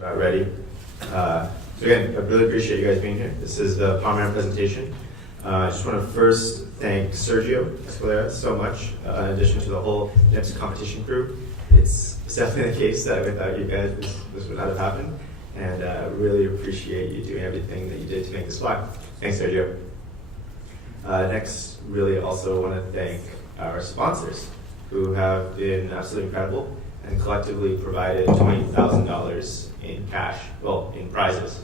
about ready. So again, I really appreciate you guys being here. This is the Pommerman presentation. I just want to first thank Sergio Escalera so much, in addition to the whole NeurIPS competition crew. It's definitely the case that without you guys, this would not have happened. And really appreciate you doing everything that you did to make this fly. Thanks, Sergio. Next, really also want to thank our sponsors, who have been absolutely incredible and collectively provided $20,000 in cash, well, in prizes.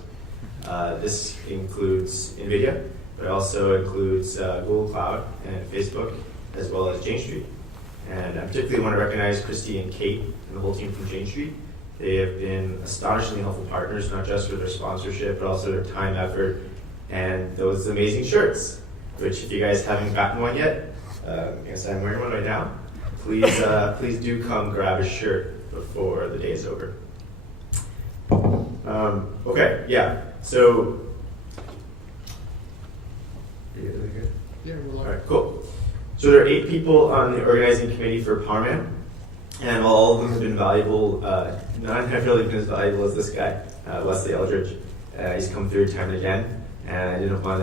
This includes NVIDIA, but also includes Google Cloud and Facebook, as well as Jane Street. And I particularly want to recognize Christy and Kate and the whole team from Jane Street. They have been astonishingly helpful partners, not just for their sponsorship, but also their time, effort, and those amazing shirts, which if you guys haven't gotten one yet, I guess I'm wearing one right now, please, please do come grab a shirt before the day is over. Okay, yeah, so, Yeah, we're all right, cool. So there are 8 people on the organizing committee for Pommerman, and while all of them have been valuable, none have really been as valuable as this guy, Wesley Eldridge. He's come through time and again, and I didn't want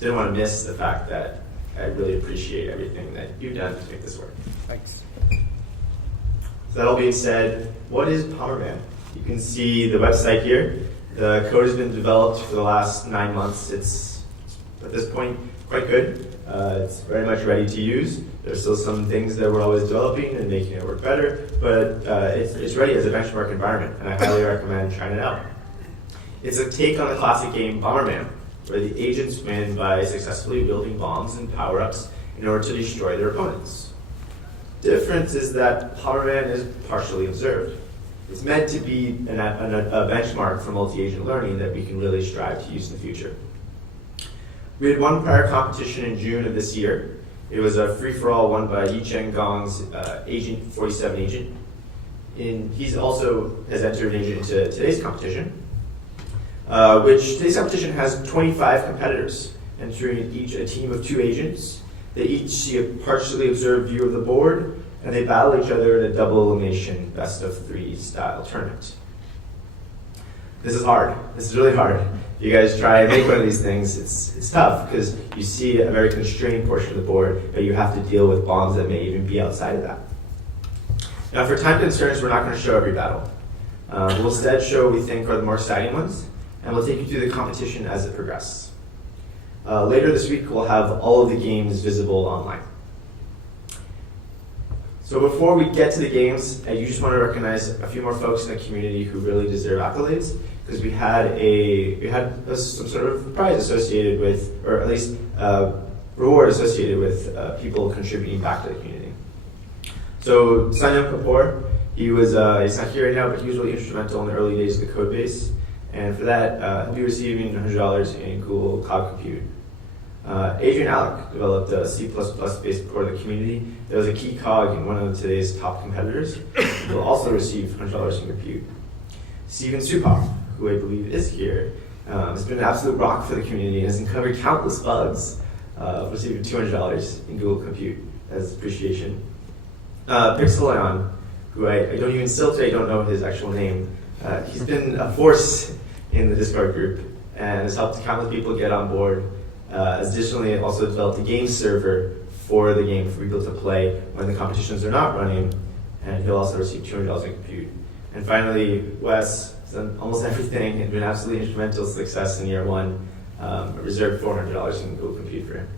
to miss the fact that I really appreciate everything that you've done to make this work. Thanks. So that all being said, what is Pommerman? You can see the website here. The code has been developed for the last 9 months. It's, at this point, quite good. It's very much ready to use. There's still some things that we're always developing and making it work better, but it's ready as a benchmark environment, and I highly recommend trying it out. It's a take on the classic game Pommerman, where the agents win by successfully building bombs and power-ups in order to destroy their opponents. The difference is that Pommerman is partially observed. It's meant to be a benchmark for multi-agent learning that we can really strive to use in the future. We had one prior competition in June of this year. It was a free-for-all won by Yicheng Gong's Agent 47 agent. He's also has entered an agent into today's competition, which today's competition has 25 competitors, entering each a team of 2 agents. They each see a partially observed view of the board, and they battle each other in a double elimination best-of-3 style tournament. This is hard. This is really hard. You guys try and make one of these things, it's tough because you see a very constrained portion of the board, but you have to deal with bombs that may even be outside of that. Now, for time concerns, we're not going to show every battle. We'll instead show what we think are the more exciting ones, and we'll take you through the competition as it progresses. Later this week, we'll have all of the games visible online. So before we get to the games, I just want to recognize a few more folks in the community who really deserve accolades, because we had some sort of prize associated with, or at least reward associated with people contributing back to the community. So Sanyam Kapoor, he's not here right now, but he was really instrumental in the early days of the code base, and for that, he'll be receiving $100 in Google Cloud Compute. Adrian Alec developed a C++-based core of the community that was a key cog in one of today's top competitors. He will also receive $100 in compute. Steven Supov, who I believe is here, has been an absolute rock for the community and has uncovered countless bugs, receiving $200 in Google Compute as appreciation. Pixelion, who I don't even still today don't know his actual name. He's been a force in the Discord group and has helped countless people get on board. Additionally, it also developed a game server for the game for people to play when the competitions are not running, and he'll also receive $200 in compute. And finally, Wes has done almost everything and been absolutely instrumental to success in year 1. Reserved $400 in Google Compute for him.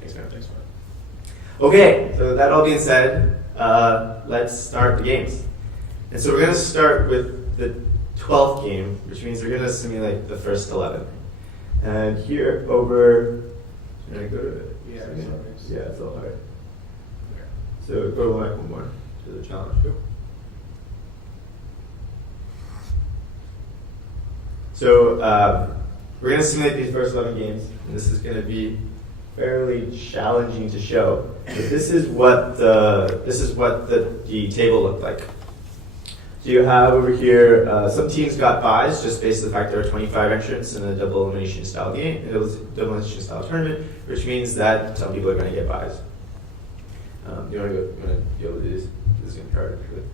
Thanks, man. Thanks, man. Okay, so that all being said, let's start the games. And so we're going to start with the 12th game, which means we're going to simulate the first 11. And here over, should I go to it? Yeah, yeah, it's all hard. So go to one more to the challenge. So we're going to simulate these first 11 games, and this is going to be fairly challenging to show. But this is what the table looked like. So you have over here, some teams got buys just based on the fact there are 25 entrants in a double elimination style game, double elimination style tournament, which means that some people are going to get buys. You want to be able to do this? This is going to card actually.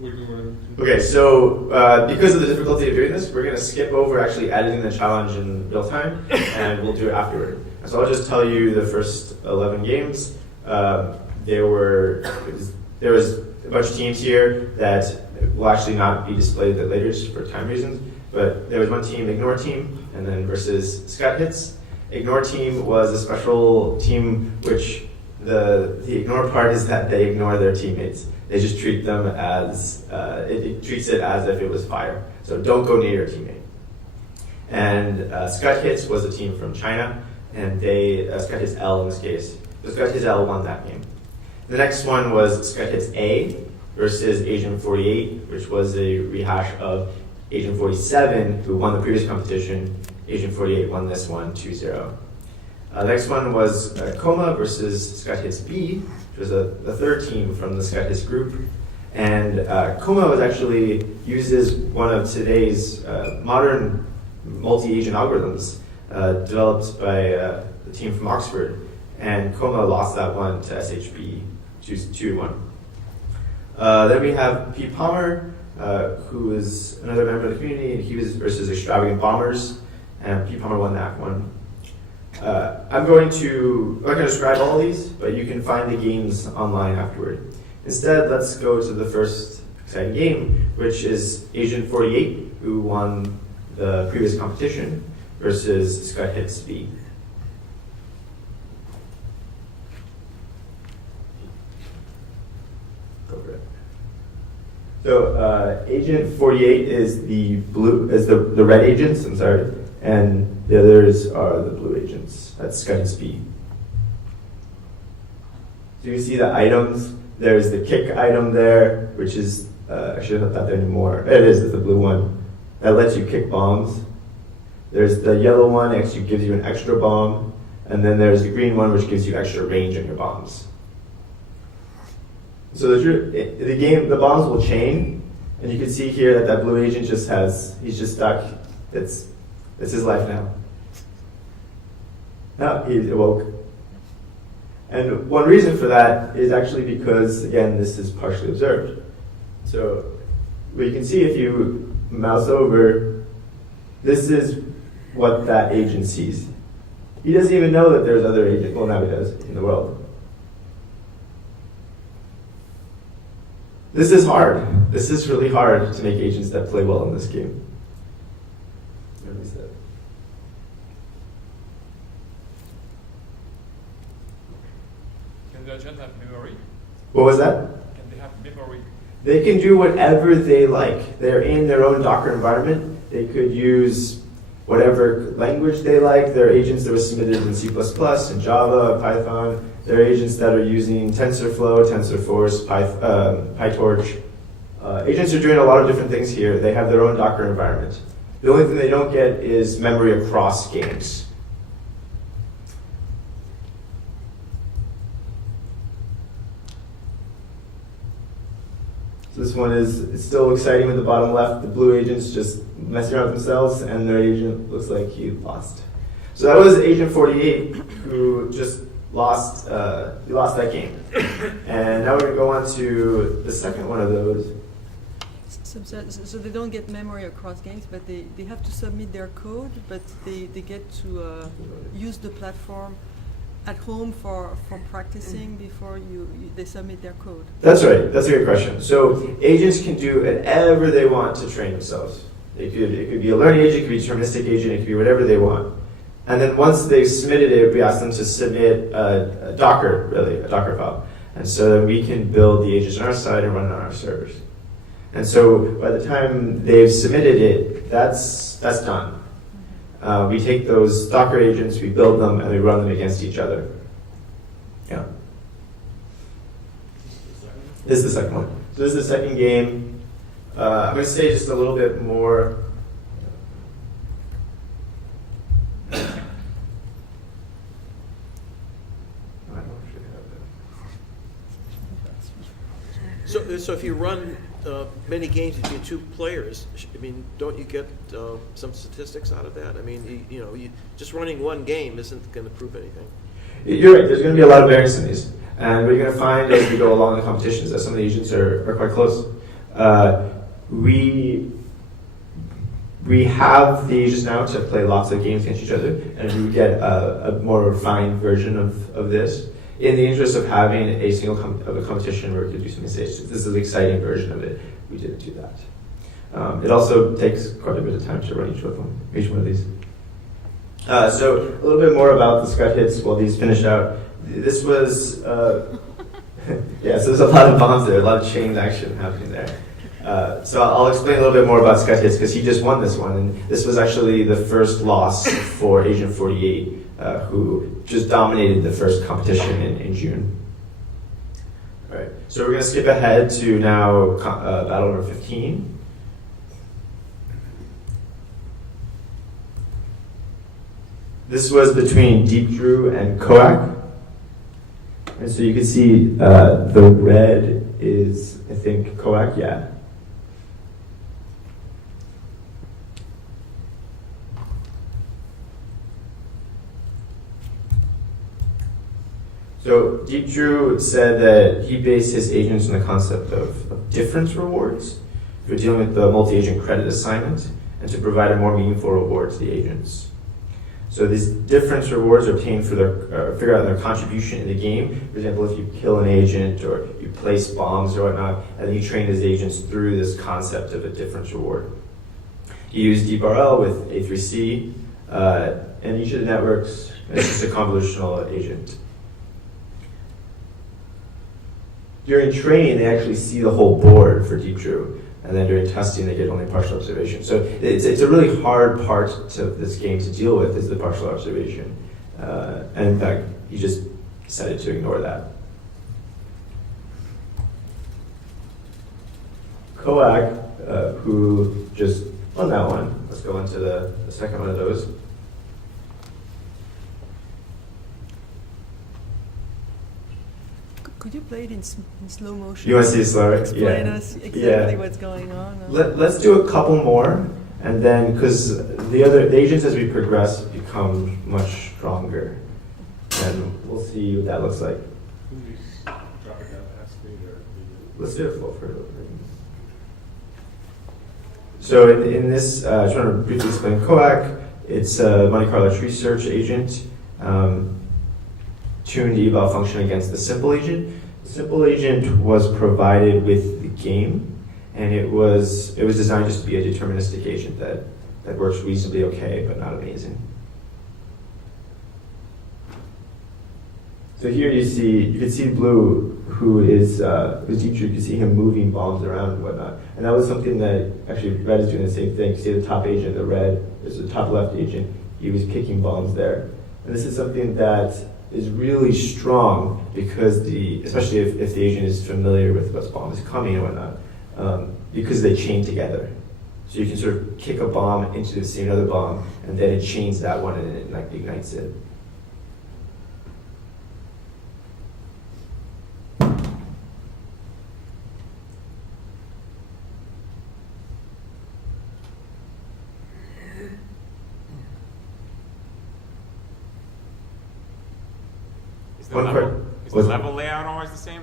Okay, so because of the difficulty of doing this, we're going to skip over actually editing the challenge in real time, and we'll do it afterward. And so I'll just tell you the first 11 games. There was a bunch of teams here that will actually not be displayed later just for time reasons. But there was one team, Ignore Team, and then versus Scott Hits. Ignore Team was a special team which the ignore part is that they ignore their teammates. They just treat them as, it treats it as if it was fire. So don't go near your teammate. And Scott Hits was a team from China, and they, Scott Hits L in this case. So Scott Hits L won that game. The next one was Scott Hits A versus Agent 48, which was a rehash of Agent 47, who won the previous competition. Agent 48 won this one 2-0. The next one was Coma versus Scott Hits B, which was the third team from the Scott Hits group. And Coma was actually uses one of today's modern multi-agent algorithms developed by the team from Oxford. And Coma lost that one to SHB 2-1. Then we have P. Pommer, who is another member of the community. He was versus Extravagant Bombers, and P. Pommer won that one. I'm not going to describe all of these, but you can find the games online afterward. Instead, let's go to the first exciting game, which is Agent 48, who won the previous competition, versus Scott Hits B. Go for it. So Agent 48 is the the red agents, I'm sorry, and the others are the blue agents. That's Scott Hits B. So you see the items. There's the kick item there, which is, I should have not there anymore. There it is, it's the blue one. That lets you kick bombs. There's the yellow one, it actually gives you an extra bomb. And then there's the green one, which gives you extra range on your bombs. So the bombs will chain. And you can see here that blue agent he's just stuck. That's his life now. Now he awoke. And one reason for that is actually because, again, this is partially observed. So what you can see if you mouse over, this is what that agent sees. He doesn't even know that there's other agents, well now he does, in the world. This is hard. This is really hard to make agents that play well in this game. Can the agent have memory? What was that? Can they have memory? They can do whatever they like. They're in their own Docker environment. They could use whatever language they like. There are agents that were submitted in C++, in Java, Python. There are agents that are using TensorFlow, TensorForce, PyTorch. Agents are doing a lot of different things here. They have their own Docker environment. The only thing they don't get is memory across games. So this one it's still exciting with the bottom left. The blue agents just messing around with themselves, and their agent looks like he lost. So that was Agent 48, who just lost. He lost that game. And now we're going to go on to the second one of those. So they don't get memory across games, but they have to submit their code, but they get to use the platform at home for practicing before they submit their code. That's right. That's a good question. So agents can do whatever they want to train themselves. It could be a learning agent, it could be a deterministic agent, it could be whatever they want. And then once they've submitted it, we ask them to submit a Docker file. And so then we can build the agents on our side and run it on our servers. And so by the time they've submitted it, that's done. We take those Docker agents, we build them, and we run them against each other. Yeah. This is the second one. So this is the second game. I'm going to say just a little bit more. So if you run many games between two players, I mean, don't you get some statistics out of that? I mean, just running one game isn't going to prove anything. You're right. There's going to be a lot of variance in these. And what you're going to find as we go along in the competitions is that some of the agents are quite close. We have the agents now to play lots of games against each other, and we get a more refined version of this. In the interest of having a single competition where we could do something safe, this is an exciting version of it. We didn't do that. It also takes quite a bit of time to run each one of these. So a little bit more about the Scud hits while these finished out. This was, yeah, so there's a lot of bombs there, a lot of chain action happening there. So I'll explain a little bit more about Scud hits because he just won this one, and this was actually the first loss for Agent 48, who just dominated the first competition in June. All right, so we're going to skip ahead to now battle number 15. This was between Deep Drew and Koak. And so you can see the red is, I think, Koak, yeah. So Deep Drew said that he based his agents on the concept of difference rewards for dealing with the multi-agent credit assignment and to provide a more meaningful reward to the agents. So these difference rewards are obtained for their figure out their contribution in the game. For example, if you kill an agent or you place bombs or whatnot, and then you train his agents through this concept of a difference reward. You use DeepRL with A3C, and each of the networks is just a convolutional agent. During training, they actually see the whole board for Deep Drew. And then during testing, they get only partial observation. So it's a really hard part of this game to deal with is the partial observation. And in fact, he just decided to ignore that. Koak, who just won that one. Let's go into the second one of those. Could you play it in slow motion? You want to see it slower? Explain Yeah. us exactly Yeah. what's going on. Let's do a couple more, and then because the agents as we progress become much stronger, and we'll see what that looks like. Let's do it full for a little bit. So in this, I just want to briefly explain Koak. It's a Monte Carlo tree search agent. Tuned eval function against the simple agent. The simple agent was provided with the game, and it was designed just to be a deterministic agent that works reasonably okay, but not amazing. So here you can see Blue, who's Deep Drew. You can see him moving bombs around and whatnot, and that was something that actually Red is doing the same thing. You see the top agent, the red, there's the top left agent. He was kicking bombs there, and this is something that is really strong because especially if the agent is familiar with what bomb is coming and whatnot, because they chain together. So you can sort of kick a bomb into the same other bomb, and then it chains that one and it like ignites it. Is the level layout always the same?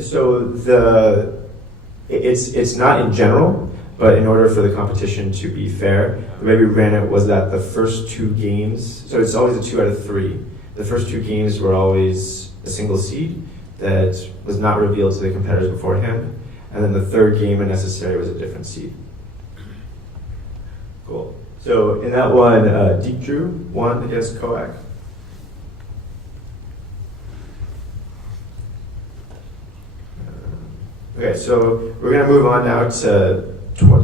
So it's not in general, but in order for the competition to be fair, the way we ran it was that the first two games, so it's always a 2 out of 3. The first two games were always a single seed that was not revealed to the competitors beforehand, and then the third game, when necessary, was a different seed. Cool. So in that one, Deep Drew won against Koak. Okay, so we're going to move on now to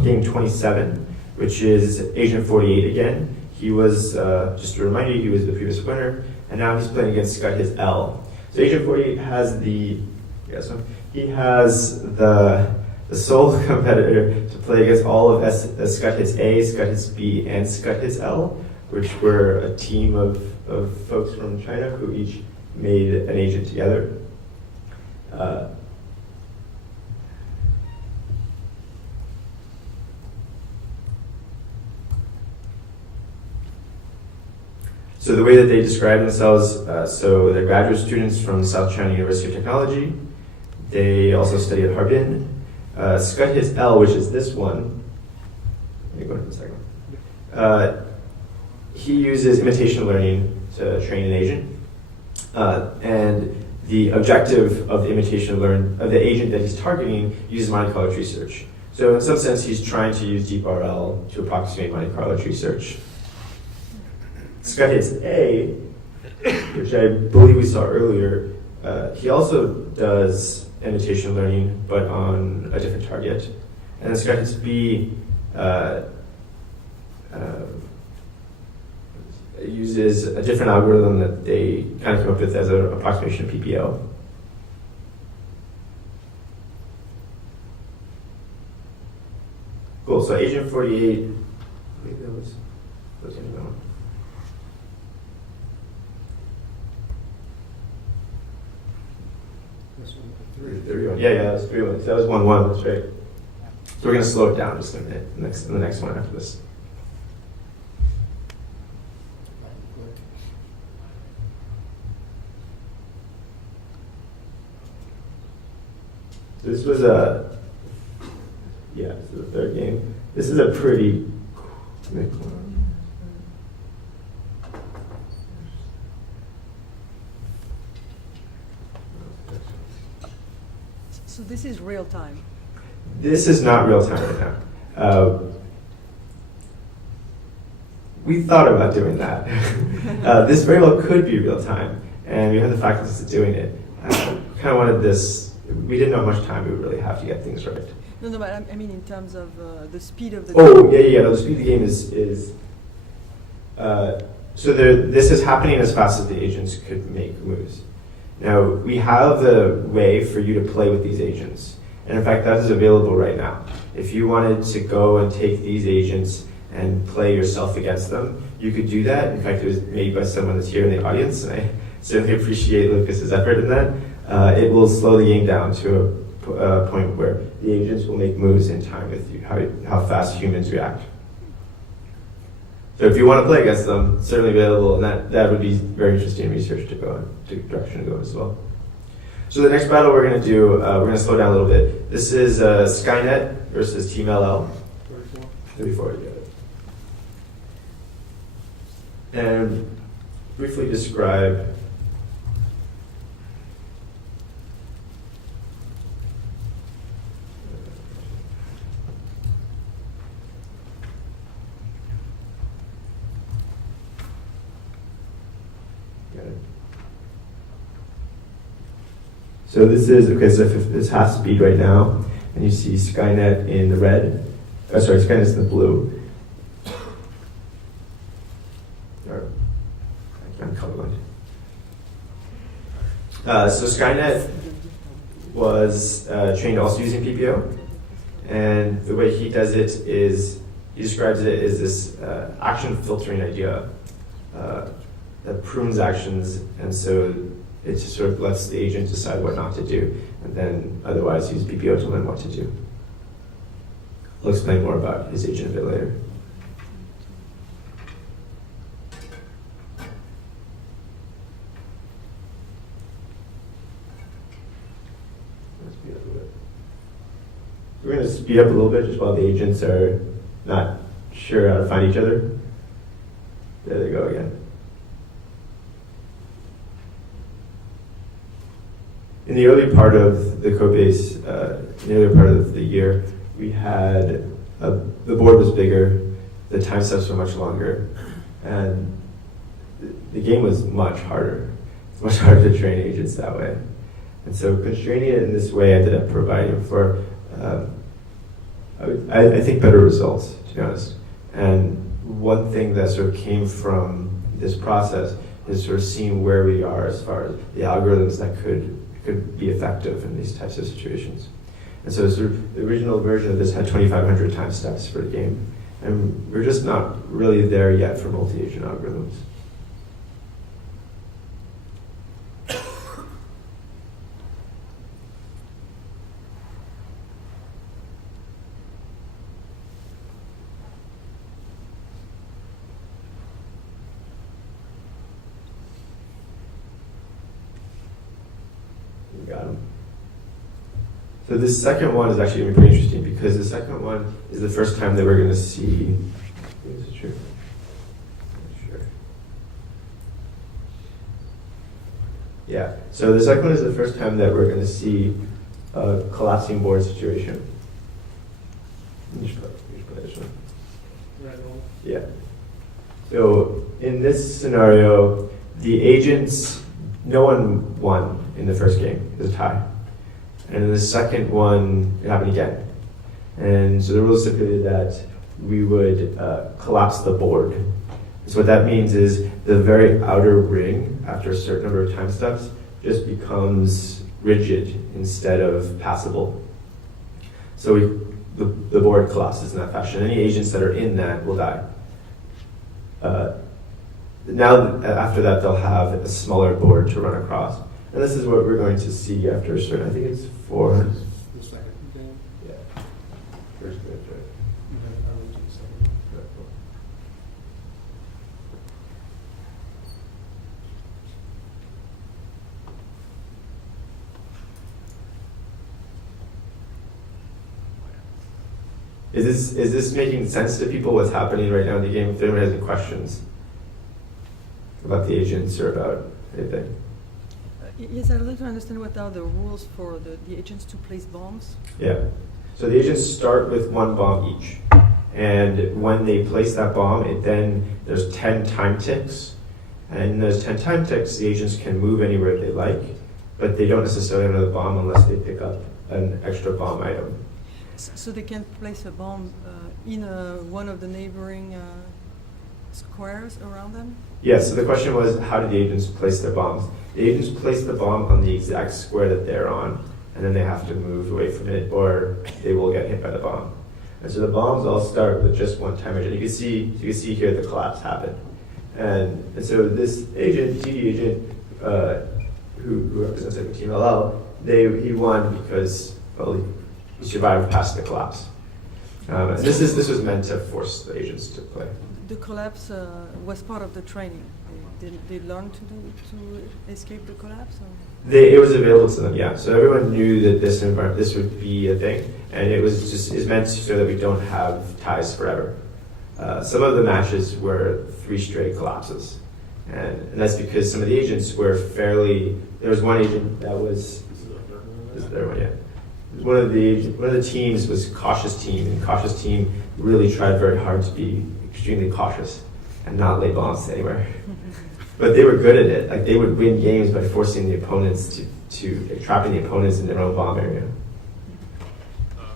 game 27, which is Agent 48 again. He was, just to remind you, he was the previous winner, and now he's playing against Scud Hits L. So Agent 48 has the sole competitor to play against all of Scud Hits A, Scud Hits B, and Scud Hits L, which were a team of folks from China who each made an agent together. So the way that they describe themselves, so they're graduate students from South China University of Technology. They also study at Harbin, Scud hits L, which is this one. Let me go to the second one. He uses imitation learning to train an agent. And the objective of the of the agent that he's targeting uses Monte Carlo tree search. So in some sense, he's trying to use deep RL to approximate Monte Carlo tree search. Scud hits A, which I believe we saw earlier. He also does imitation learning, but on a different target. And then Scud hits B, uses a different algorithm that they kind of come up with as an approximation of PPO. Cool, so agent 48, I think that was in that one. This one, 3. 3-1. Yeah, that was 3-1. So that was 1-1, that's right. So we're going to slow it down just a minute, the next one after this. This was this is the third game. This is a pretty quick one. So this is real time. This is not real time right now. We thought about doing that. This very well could be real time, and we have the faculty doing it. Kind of wanted this. We didn't know how much time we would really have to get things right. No, but I mean in terms of the speed of the Oh, yeah. No, the speed of the game is so this is happening as fast as the agents could make moves. Now, we have the way for you to play with these agents. And in fact, that is available right now. If you wanted to go and take these agents and play yourself against them, you could do that. In fact, it was made by someone that's here in the audience, and I certainly appreciate Lucas's effort in that. It will slow the game down to a point where the agents will make moves in time with you, how fast humans react. So if you want to play against them, certainly available, and that would be very interesting research to go in, direction to go as well. So the next battle we're going to do, we're going to slow down a little bit. This is Skynet versus Team LL. 34, yeah. And briefly describe So this is, okay, so if it's half speed right now, and you see Skynet in the red, Skynet's in the blue. I'm colorblind. So Skynet was trained also using PPO, and the way he does it is, he describes it as this action filtering idea that prunes actions, and so it just sort of lets the agent decide what not to do, and then otherwise use PPO to learn what to do. I'll explain more about his agent a bit later. We're going to speed up a little bit just while the agents are not sure how to find each other. There they go again. In the early part of the code base, in the earlier part of the year, we had, the board was bigger, the time steps were much longer, and the game was much harder. It's much harder to train agents that way. And so constraining it in this way ended up providing for, I think, better results, to be honest. And one thing that sort of came from this process is sort of seeing where we are as far as the algorithms that could be effective in these types of situations. And so sort of the original version of this had 2,500 time steps for the game. And we're just not really there yet for multi-agent algorithms. Got him. So this second one is actually going to be pretty interesting because the second one is the first time that we're going to see. Is it true? Not sure. Yeah. So the second one is the first time that we're going to see a collapsing board situation. You should play this one. Yeah. So in this scenario, the agents, no one won in the first game. It was a tie. And in the second one, it happened again. And so the rules stipulated that we would collapse the board. So what that means is the very outer ring, after a certain number of time steps, just becomes rigid instead of passable. So the board collapses in that fashion. Any agents that are in that will die. Now, after that, they'll have a smaller board to run across. And this is what we're going to see after a certain, I think it's 4. The second game. Yeah. First game, right? I will do the second. Right, cool. Is this making sense to people what's happening right now in the game? If anyone has any questions about the agents or about anything. Yes, I'd like to understand what are the rules for the agents to place bombs. Yeah. So the agents start with 1 bomb each. And when they place that bomb, there's 10 time ticks. And in those 10 time ticks, the agents can move anywhere they like, but they don't necessarily have another bomb unless they pick up an extra bomb item. So they can place a bomb in one of the neighboring squares around them? Yes, so the question was, how do the agents place their bombs? The agents place the bomb on the exact square that they're on, and then they have to move away from it, or they will get hit by the bomb. And so the bombs all start with just 1 time agent. You can see here the collapse happen. And so this agent, TD agent, who represents like Team LL, he won because, well, he survived past the collapse. And this was meant to force the agents to play. The collapse was part of the training. They learned to escape the collapse? Or? It was available to them, yeah. So everyone knew that this would be a thing, and it's meant so that we don't have ties forever. Some of the matches were 3 straight collapses, and that's because some of the agents were fairly. There was one agent that was. Is there one yet? One of the teams was cautious team, and cautious team really tried very hard to be extremely cautious and not lay bombs anywhere. But they were good at it. Like they would win games by forcing the opponents to trapping the opponents in their own bomb area.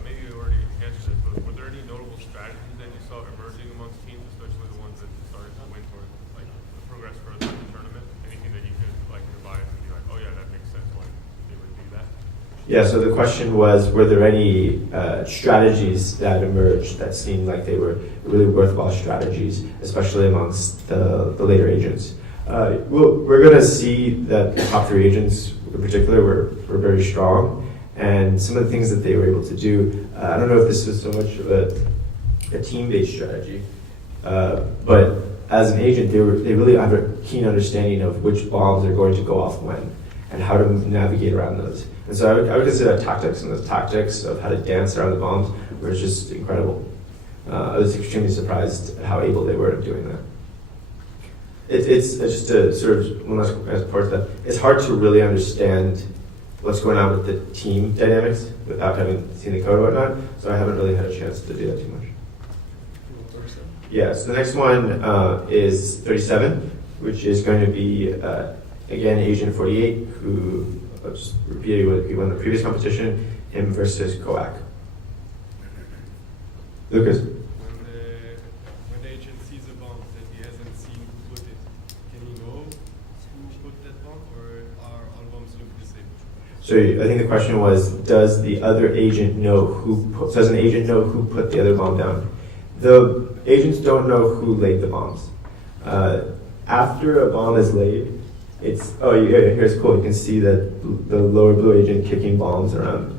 Maybe you already answered it, but were there any notable strategies that you saw emerging amongst teams, especially the ones that started to win toward like progress further in the tournament? Anything that you could like revise and be like, oh yeah, that makes sense why they would do that? Yeah. So the question was, were there any strategies that emerged that seemed like they were really worthwhile strategies, especially amongst the later agents? We're going to see that the top 3 agents in particular were very strong, and some of the things that they were able to do, I don't know if this was so much of a team-based strategy, but as an agent, they really have a keen understanding of which bombs are going to go off when, and how to navigate around those. And so I would consider that tactics, and those tactics of how to dance around the bombs were just incredible. I was extremely surprised at how able they were at doing that. It's just a sort of one last part of that. It's hard to really understand what's going on with the team dynamics without having seen the code or whatnot. So I haven't really had a chance to do that too much. Yeah. So the next one is 37, which is going to be again Agent 48, who just repeated he won the previous competition. Him versus Koak. Lucas. When the agent sees a bomb that he hasn't seen who put it, can he know who put that bomb, or are all bombs look the same? So I think the question was, does the other agent know does an agent know who put the other bomb down? The agents don't know who laid the bombs. After a bomb is laid, here's cool. You can see that the lower blue agent kicking bombs around.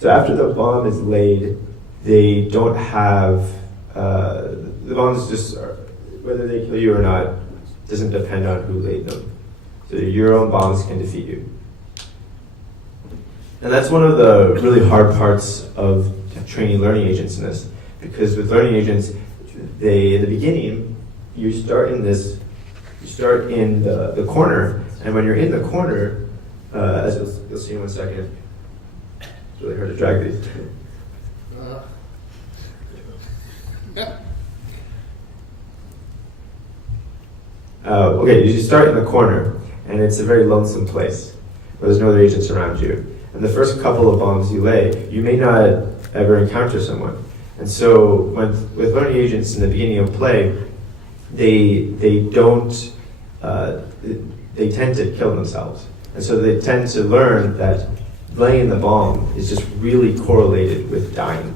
So after the bomb is laid, they don't have the bombs just are, whether they kill you or not doesn't depend on who laid them. So your own bombs can defeat you. And that's one of the really hard parts of training learning agents in this, because with learning agents, in the beginning, you start in the corner, and when you're in the corner, as you'll see in 1 second, it's really hard to drag these. Okay, you start in the corner, and it's a very lonesome place where there's no other agents around you. And the first couple of bombs you lay, you may not ever encounter someone. And so with learning agents in the beginning of play, they tend to kill themselves. And so they tend to learn that laying the bomb is just really correlated with dying.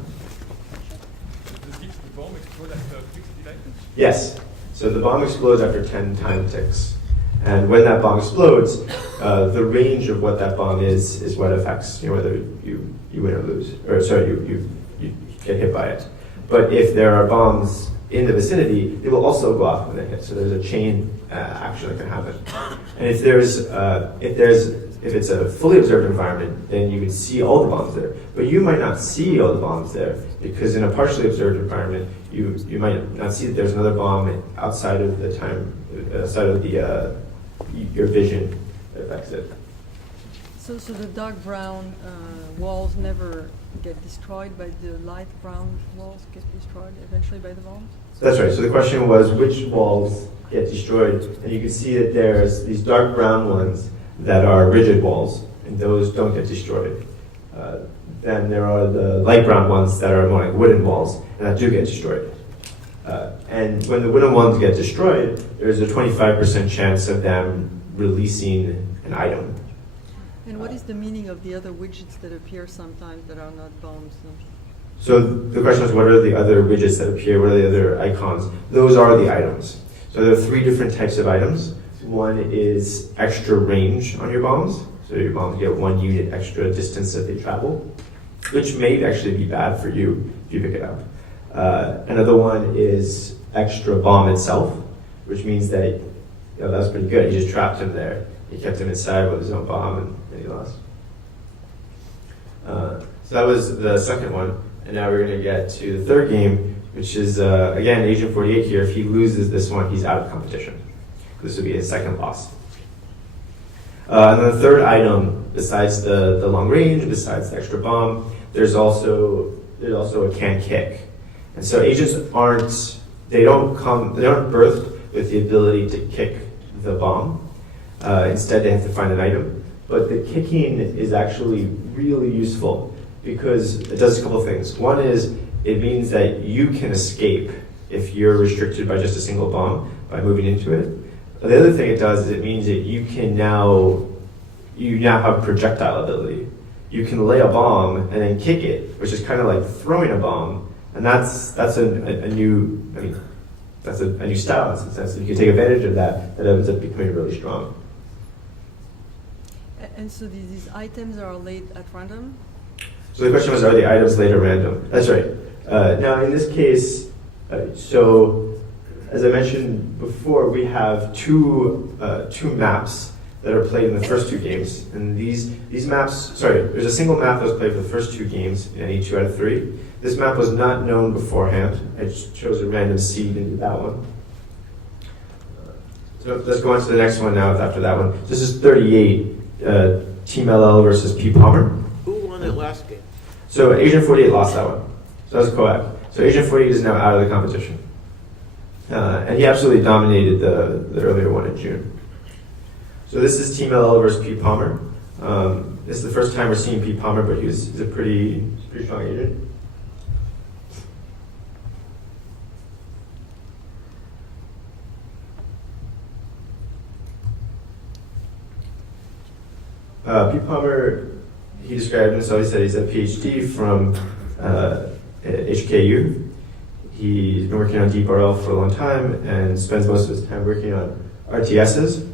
The bomb explode after fixed delay? Yes. So the bomb explodes after 10 time ticks. And when that bomb explodes, the range of what that bomb is what affects whether you win or lose. Or sorry, you get hit by it. But if there are bombs in the vicinity, they will also go off when they hit. So there's a chain action that can happen. And if it's a fully observed environment, then you can see all the bombs there. But you might not see all the bombs there, because in a partially observed environment, you might not see that there's another bomb outside of the your vision that affects it. So the dark brown walls never get destroyed, but the light brown walls get destroyed eventually by the bombs? That's right. So the question was which walls get destroyed, and you can see that there's these dark brown ones that are rigid walls, and those don't get destroyed. Then there are the light brown ones that are more like wooden walls, and that do get destroyed. And when the wooden ones get destroyed, there's a 25% chance of them releasing an item. And what is the meaning of the other widgets that appear sometimes that are not bombs? So the question is, what are the other widgets that appear? What are the other icons? Those are the items. So there are 3 different types of items. One is extra range on your bombs. So your bombs get 1 unit extra distance that they travel, which may actually be bad for you if you pick it up. Another one is extra bomb itself, which means that that was pretty good. You just trapped him there. You kept him inside with his own bomb, and he lost. So that was the second one. And now we're going to get to the third game, which is, again, Agent 48 here. If he loses this one, he's out of competition. This would be his second loss. And then the third item, besides the long range, besides the extra bomb, there's also a can kick. And so agents they aren't birthed with the ability to kick the bomb. Instead, they have to find an item. But the kicking is actually really useful because it does a couple of things. One is it means that you can escape if you're restricted by just a single bomb by moving into it. But the other thing it does is it means that you now have projectile ability. You can lay a bomb and then kick it, which is kind of like throwing a bomb. And that's a new style in some sense. You can take advantage of that ends up becoming really strong. And so these items are laid at random? So the question was, are the items laid at random? That's right. Now in this case, so as I mentioned before, we have two maps that are played in the first 2 games. And these maps, there's a single map that was played for the first 2 games, in any 2 out of 3. This map was not known beforehand. I just chose a random seed and did that one. So let's go on to the next one now after that one. This is 38, Team LL versus P. Palmer. Who won that last game? So Agent 48 lost that one. So that was Coac. So Agent 48 is now out of the competition. And he absolutely dominated the earlier one in June. So this is Team LL versus P. Palmer. This is the first time we're seeing P. Palmer, but he's a pretty strong agent. P. Palmer, he described himself, he said he's a PhD from HKU. He's been working on DeepRL for a long time and spends most of his time working on RTSs.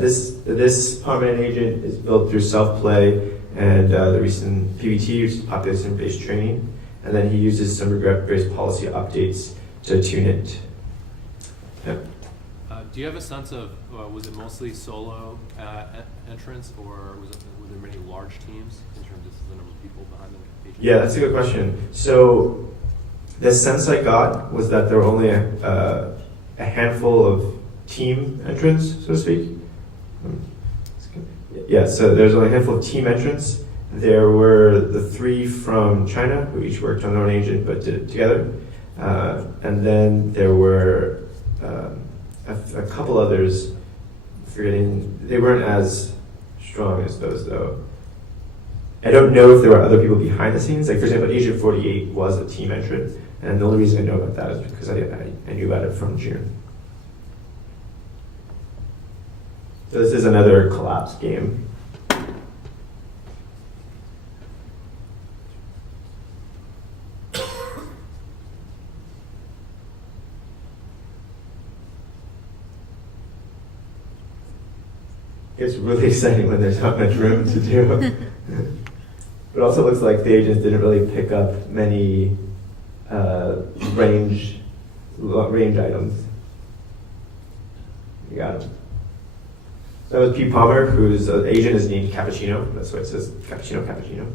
This Pommerman agent is built through self-play and the recent PBT, which is population-based training. And then he uses some regret-based policy updates to tune it. Yeah. Do you have a sense of, was it mostly solo entrance, or was there many large teams in terms of the number of people behind the agent? Yeah, that's a good question. So the sense I got was that there were only a handful of team entrants, so to speak. Yeah, so there's only a handful of team entrants. There were the 3 from China who each worked on their own agent but did it together. And then there were a couple others, forgetting, they weren't as strong as those though. I don't know if there were other people behind the scenes. Like for example, Agent 48 was a team entrant, and the only reason I know about that is because I knew about it from June. So this is another collapse game. It's really exciting when there's not much room to do. But also looks like the agents didn't really pick up many range items. You got him. So that was P. Palmer, whose agent is named Cappuccino. That's why it says Cappuccino, Cappuccino.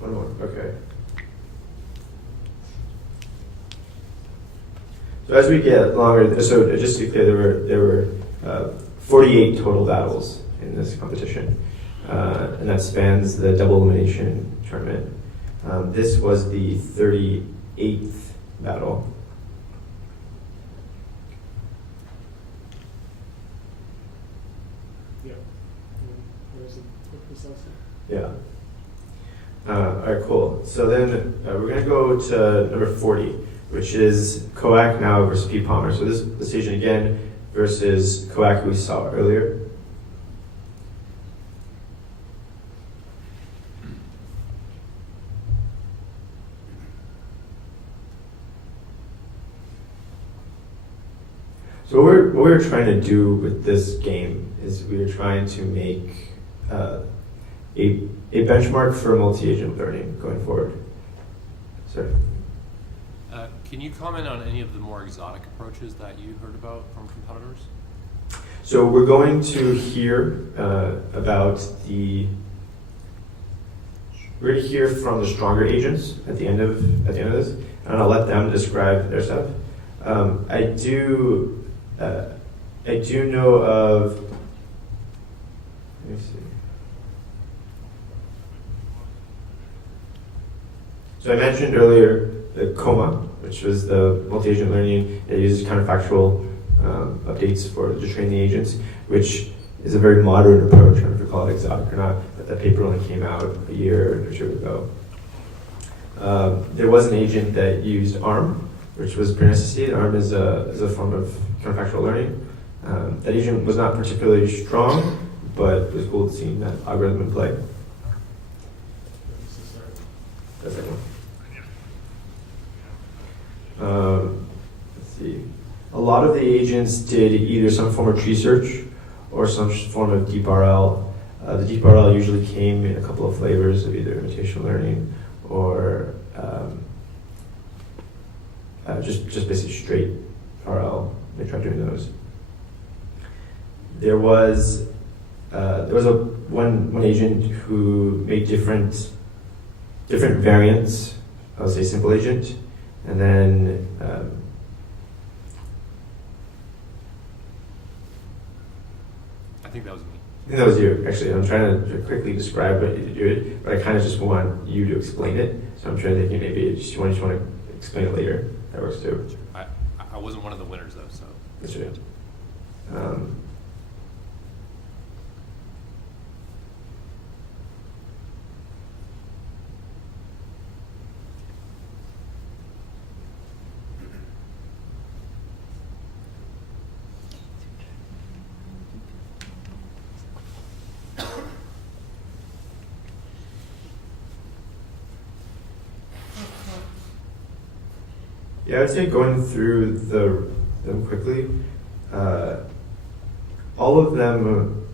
One more, okay. So as we get longer, so just to be clear, there were 48 total battles in this competition, and that spans the double elimination tournament. This was the 38th battle. Yeah. Where's the precisely? Yeah. All right, cool. So then we're going to go to number 40, which is Koak now versus P. Palmer. So this agent again versus Koak, who we saw earlier. So what we're trying to do with this game is we are trying to make a benchmark for multi-agent learning going forward. Sorry. Can you comment on any of the more exotic approaches that you heard about from competitors? So we're going to hear about we're going to hear from the stronger agents at the end of this, and I'll let them describe their stuff. I do know of. Let me see. So I mentioned earlier the COMA, which was the multi-agent learning that uses counterfactual updates to train the agents, which is a very modern approach. I don't know if you call it exotic or not, but that paper only came out a year or 2 ago. There was an agent that used ARM, which was pre-necessitated. ARM is a form of counterfactual learning. That agent was not particularly strong, but it was cool to see that algorithm in play. That's that one. Let's see. A lot of the agents did either some form of tree search or some form of deep RL. The deep RL usually came in a couple of flavors of either imitation learning or just basically straight RL. They tried doing those. There was one agent who made different variants of, say, simple agent, and then I think that was me. I think that was you, actually. I'm trying to quickly describe what you did, but I kind of just want you to explain it. So I'm trying to think maybe you just want to explain it later. That works too. I wasn't one of the winners though, so. That's right. Yeah, I'd say going through them quickly, all of them,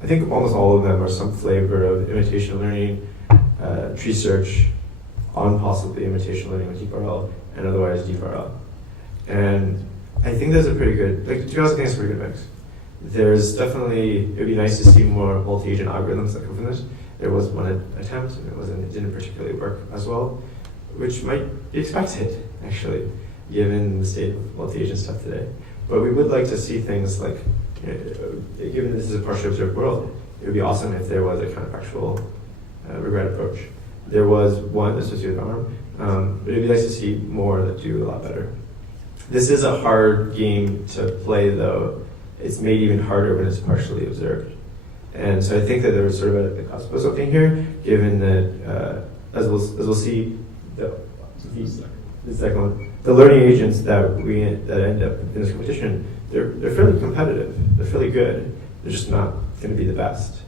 I think almost all of them are some flavor of imitation learning, tree search, on possibly imitation learning with deep RL, and otherwise deep RL. And I think those are pretty good. Like, to be honest, I think it's a pretty good mix. There's definitely, it'd be nice to see more multi-agent algorithms that come from this. There was one attempt, and it didn't particularly work as well, which might be expected, actually, given the state of multi-agent stuff today. But we would like to see things like, given this is a partially observed world, it would be awesome if there was a counterfactual regret approach. There was one associated with ARM, but it'd be nice to see more that do a lot better. This is a hard game to play, though. It's made even harder when it's partially observed. And so I think that there's sort of a cusp of something here, given that, as we'll see, the second one, the learning agents that end up in this competition, they're fairly competitive. They're fairly good. They're just not going to be the best.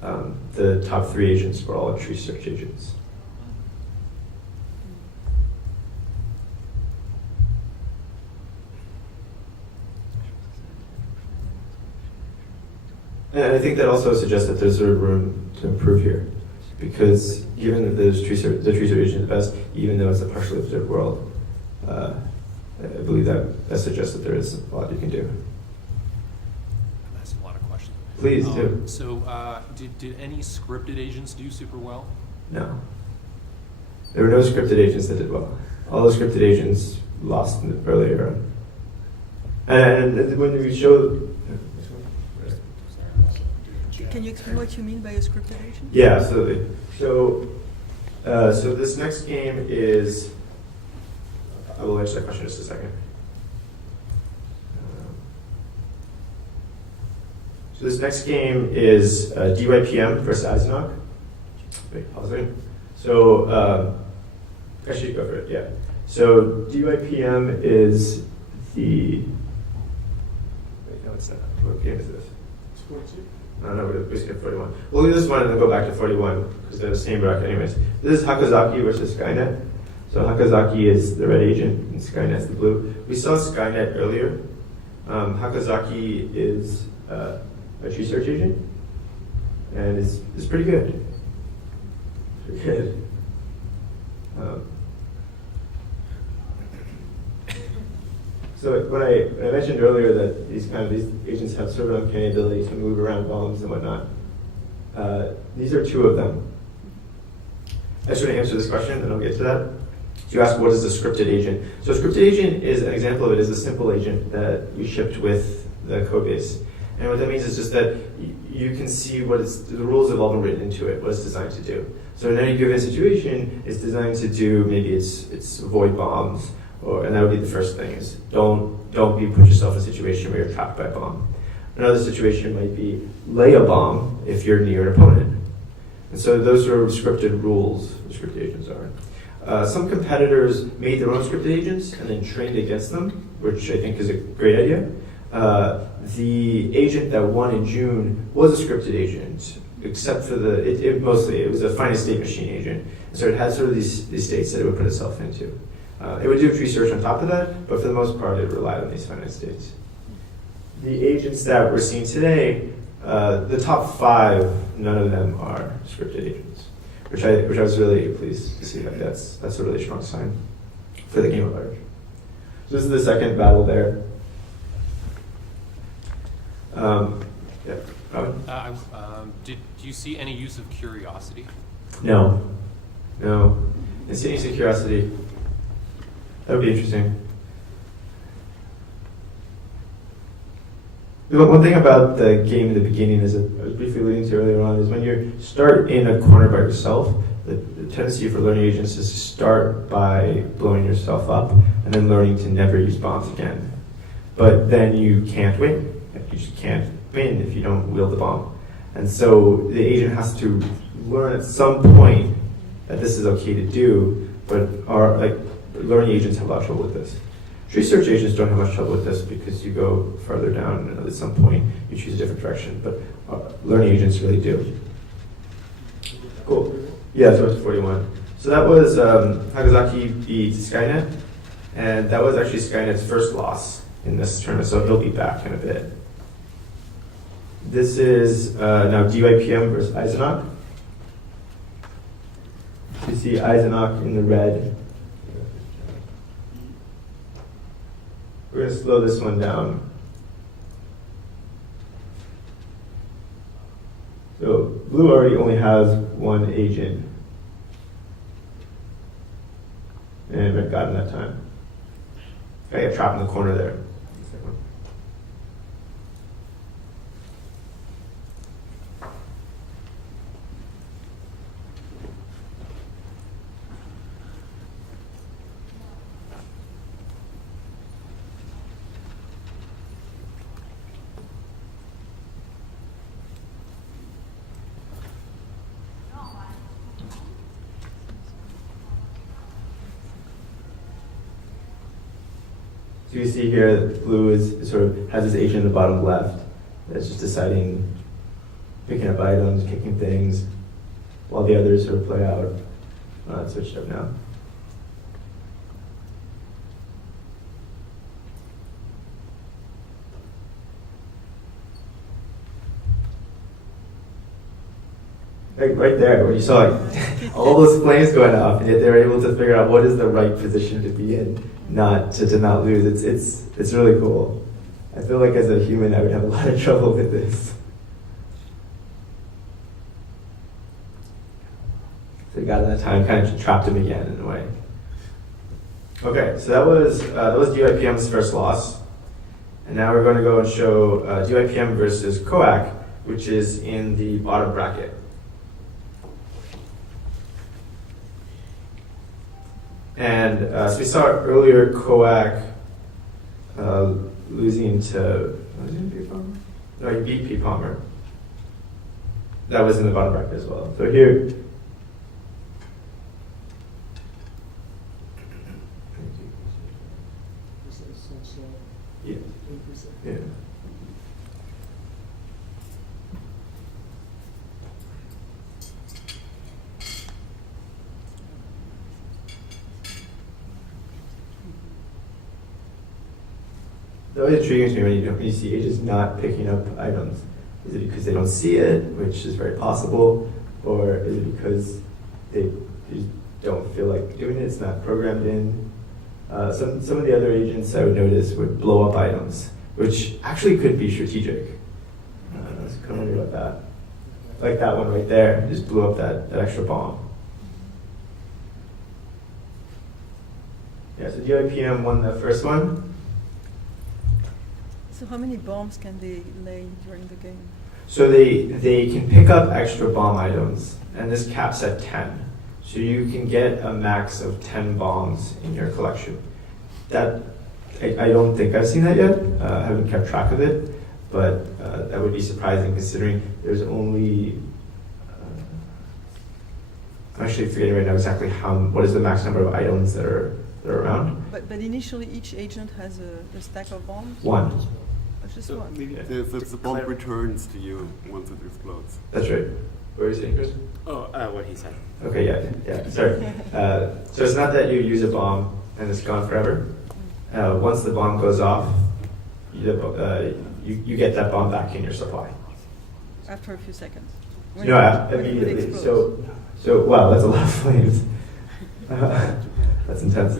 The top 3 agents were all tree search agents. And I think that also suggests that there's sort of room to improve here, because given that the tree search agent is the best, even though it's a partially observed world, I believe that suggests that there is a lot you can do. I'm asking a lot of questions. Please do. So, did any scripted agents do super well? No. There were no scripted agents that did well. All the scripted agents lost earlier on. And when we showed... Can you explain what you mean by a scripted agent? Yeah, absolutely. So this next game is... I will answer that question in just a second. So this next game is DYPM versus Eisenach. Wait, pause it. So, actually, go for it, yeah. So DYPM is the... Wait, no, it's not. What game is this? It's 42. No, we're skip 41. We'll do this one and then go back to 41, because they're the same bracket anyways. This is Hakozaki versus Skynet. So Hakozaki is the red agent, and Skynet's the blue. We saw Skynet earlier. Hakozaki is a tree search agent, and it's pretty good. Pretty good. So when I mentioned earlier that these agents have sort of uncanny ability to move around bombs and whatnot, these are 2 of them. I just want to answer this question, and I'll get to that. You asked, what is a scripted agent? So a scripted agent is an example of it is a simple agent that you shipped with the code base. And what that means is just that you can see the rules have all been written into it, what it's designed to do. So in any given situation, it's designed to do, maybe it's avoid bombs, and that would be the first thing, is don't put yourself in a situation where you're trapped by a bomb. Another situation might be lay a bomb if you're near an opponent. And so those are scripted rules, the scripted agents are. Some competitors made their own scripted agents and then trained against them, which I think is a great idea. The agent that won in June was a scripted agent, except for it was a finite state machine agent. So it had sort of these states that it would put itself into. It would do tree search on top of that, but for the most part, it relied on these finite states. The agents that we're seeing today, the top 5, none of them are scripted agents, which I was really pleased to see. Like that's a really strong sign for the game at large. So this is the second battle there. Yeah, Robin? Do you see any use of curiosity? No. And seeing use of curiosity, that would be interesting. One thing about the game in the beginning, as I was briefly alluding to earlier on, is when you start in a corner by yourself, the tendency for learning agents is to start by blowing yourself up and then learning to never use bombs again. But then you can't win. You just can't win if you don't wield the bomb. And so the agent has to learn at some point that this is okay to do, but learning agents have a lot of trouble with this. Tree search agents don't have much trouble with this because you go further down and at some point you choose a different direction, but learning agents really do. Cool. Yeah, so it's 41. So that was Hakozaki beat Skynet, and that was actually Skynet's first loss in this tournament, so he'll be back in a bit. This is now DYPM versus Eisenach. You see Eisenach in the red. We're going to slow this one down. So blue already only has one agent. And red got him that time. I got trapped in the corner there. So you see here that blue is sort of has this agent in the bottom left that's just deciding, picking up items, kicking things, while the others sort of play out. It's switched up now. Like right there, where you saw like all those flames going off, and yet they were able to figure out what is the right position to be in, not lose. It's really cool. I feel like as a human, I would have a lot of trouble with this. So he got in that time, kind of trapped him again in a way. Okay, so that was DYPM's first loss, and now we're going to go and show DYPM versus COAC, which is in the bottom bracket. And so we saw earlier COAC losing to, was it P. Pommer? No, he beat P. Pommer. That was in the bottom bracket as well. So here, yeah. Yeah. That always intrigues me when you see agents not picking up items. Is it because they don't see it, which is very possible, or is it because they just don't feel like doing it? It's not programmed in. Some of the other agents I would notice would blow up items, which actually could be strategic. I was kind of wondering about that. Like that one right there, just blew up that extra bomb. Yeah, so DYPM won the first one. So how many bombs can they lay during the game? So they can pick up extra bomb items, and this caps at 10. So you can get a max of 10 bombs in your collection. That I don't think I've seen that yet. I haven't kept track of it, but that would be surprising considering there's only. I'm actually forgetting right now exactly what is the max number of items that are around. But initially each agent has a stack of bombs? One. Oh, just So one. Yeah. the bomb returns to you once it explodes. That's right. What are you saying, Chris? Oh, what he said. Okay, yeah, sorry. So it's not that you use a bomb and it's gone forever. Once the bomb goes off, you get that bomb back in your supply. After a few seconds? No, When it immediately. explodes. So wow, that's a lot of flames. That's intense.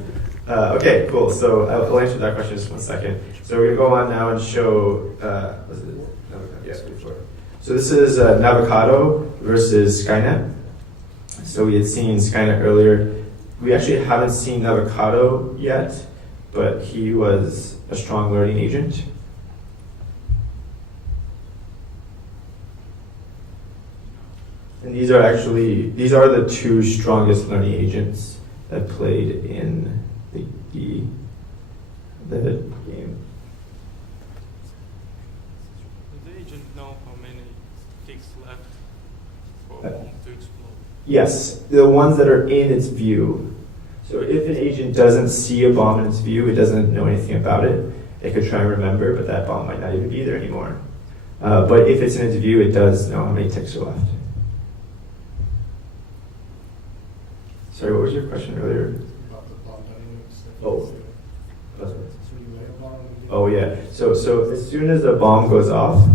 Okay, cool. So I'll answer that question in just 1 second. So we're gonna go on now and show. Was it? Yeah, before. So this is Navicado versus Skynet. So we had seen Skynet earlier. We actually haven't seen Navicado yet, but he was a strong learning agent. And these are the two strongest learning agents that played in the game. Does the agent know how many ticks left for a bomb to explode? Yes, the ones that are in its view. So if an agent doesn't see a bomb in its view, it doesn't know anything about it. It could try and remember, but that bomb might not even be there anymore. But if it's in its view, it does know how many ticks are left. Sorry, what was your question earlier? About the bomb dynamics. Oh. So you lay a bomb. Oh yeah. So as soon as a bomb goes off,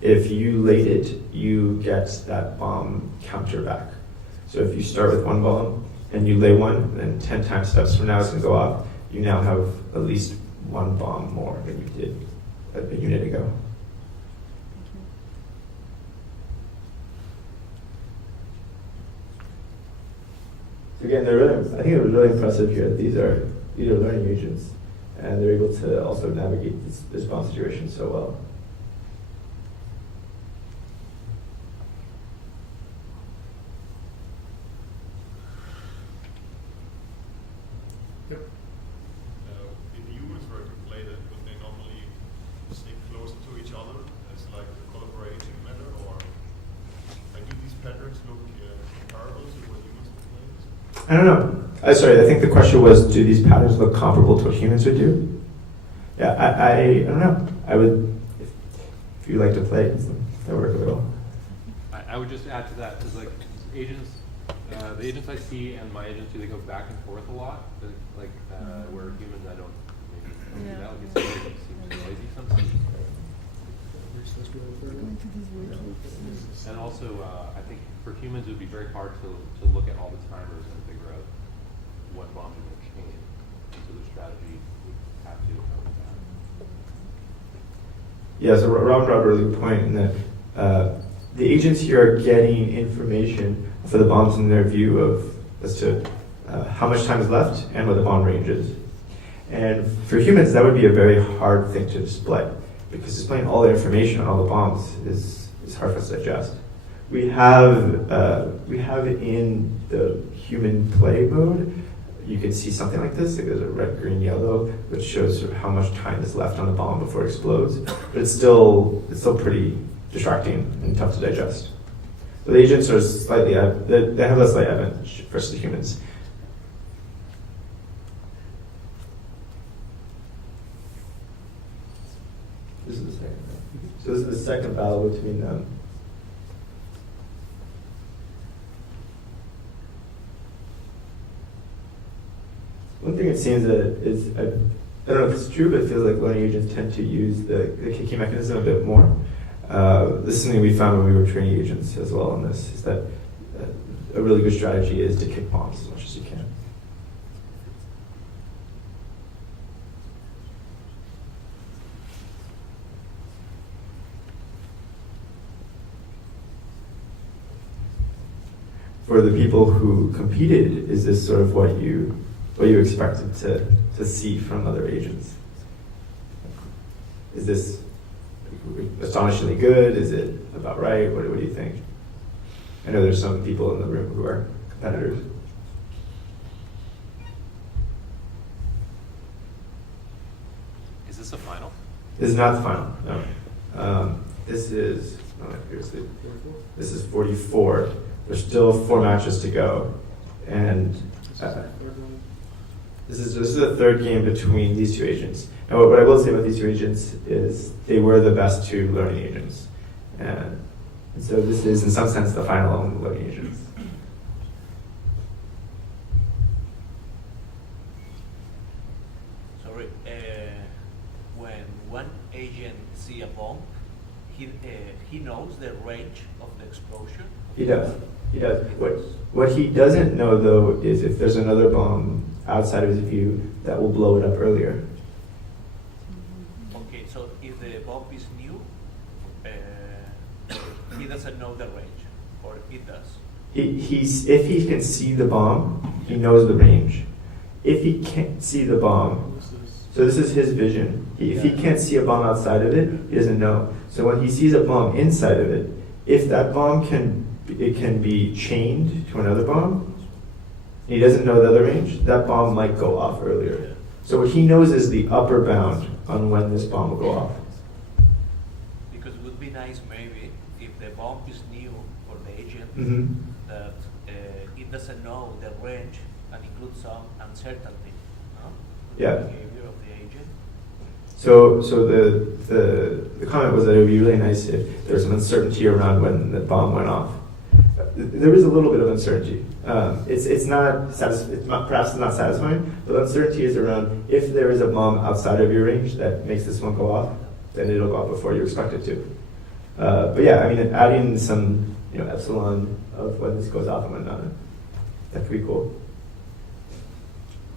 if you laid it, you get that bomb counter back. So if you start with one bomb and you lay one, then 10 time steps from now it's going to go off. You now have at least one bomb more than you did a unit ago. Thank you. So again, I think they're really impressive here. These are learning agents, and they're able to also navigate this bomb situation so well. Yep. If humans were to play that, would they normally stay close to each other as like a collaborating matter, or like do these patterns look comparable to what humans would play? I don't know. Sorry, I think the question was, do these patterns look comparable to what humans would do? Yeah, I don't know. I would, if you like to play, that work a little. I would just add to that, is like agents, the agents I see and my agents, they go back and forth a lot. Like where humans, I don't maybe do that. Like it seems lazy sometimes. Going to these wikis. And also, I think for humans, it would be very hard to look at all the timers and figure out what bombs are going to change. And so the strategy would have to help with that. Yeah, so Rob brought a really good point in that the agents here are getting information for the bombs in their view of as to how much time is left and what the bomb range is. And for humans, that would be a very hard thing to display, because displaying all the information on all the bombs is hard for us to digest. We have in the human play mode, you can see something like this. Like there's a red, green, yellow, which shows sort of how much time is left on the bomb before it explodes. But it's still pretty distracting and tough to digest. So the agents are slightly, they have a slight advantage versus the humans. This is the second. So this is the second battle between them. One thing it seems that is, I don't know if it's true, but it feels like learning agents tend to use the kicking mechanism a bit more. This is something we found when we were training agents as well on this, is that a really good strategy is to kick bombs as much as you can. For the people who competed, is this sort of what you expected to see from other agents? Is this astonishingly good? Is it about right? What do you think? I know there's some people in the room who are competitors. Is this a final? This is not the final, no. This is 44. There's still 4 matches to go. And this is the third game between these two agents. And what I will say about these two agents is they were the best two learning agents. And so this is, in some sense, the final of the learning agents. Sorry, when one agent see a bomb, he knows the range of the explosion? He does. He does. What he doesn't know, though, is if there's another bomb outside of his view that will blow it up earlier. Okay, so if the bomb is new, he doesn't know the range, or it does? If he can see the bomb, he knows the range. If he can't see the bomb, so this is his vision. If he can't see a bomb outside of it, he doesn't know. So when he sees a bomb inside of it, if that bomb can be chained to another bomb, and he doesn't know the other range, that bomb might go off earlier. So what he knows is the upper bound on when this bomb will go off. Because it would be nice maybe if the bomb is new for the agent, that it doesn't know the range and includes some uncertainty, no? Yeah. The behavior of the agent. So the comment was that it would be really nice if there's some uncertainty around when the bomb went off. There is a little bit of uncertainty. It's perhaps not satisfying, but uncertainty is around if there is a bomb outside of your range that makes this one go off, then it'll go off before you expect it to. But yeah, I mean, adding some epsilon of when this goes off and when not, that could be cool.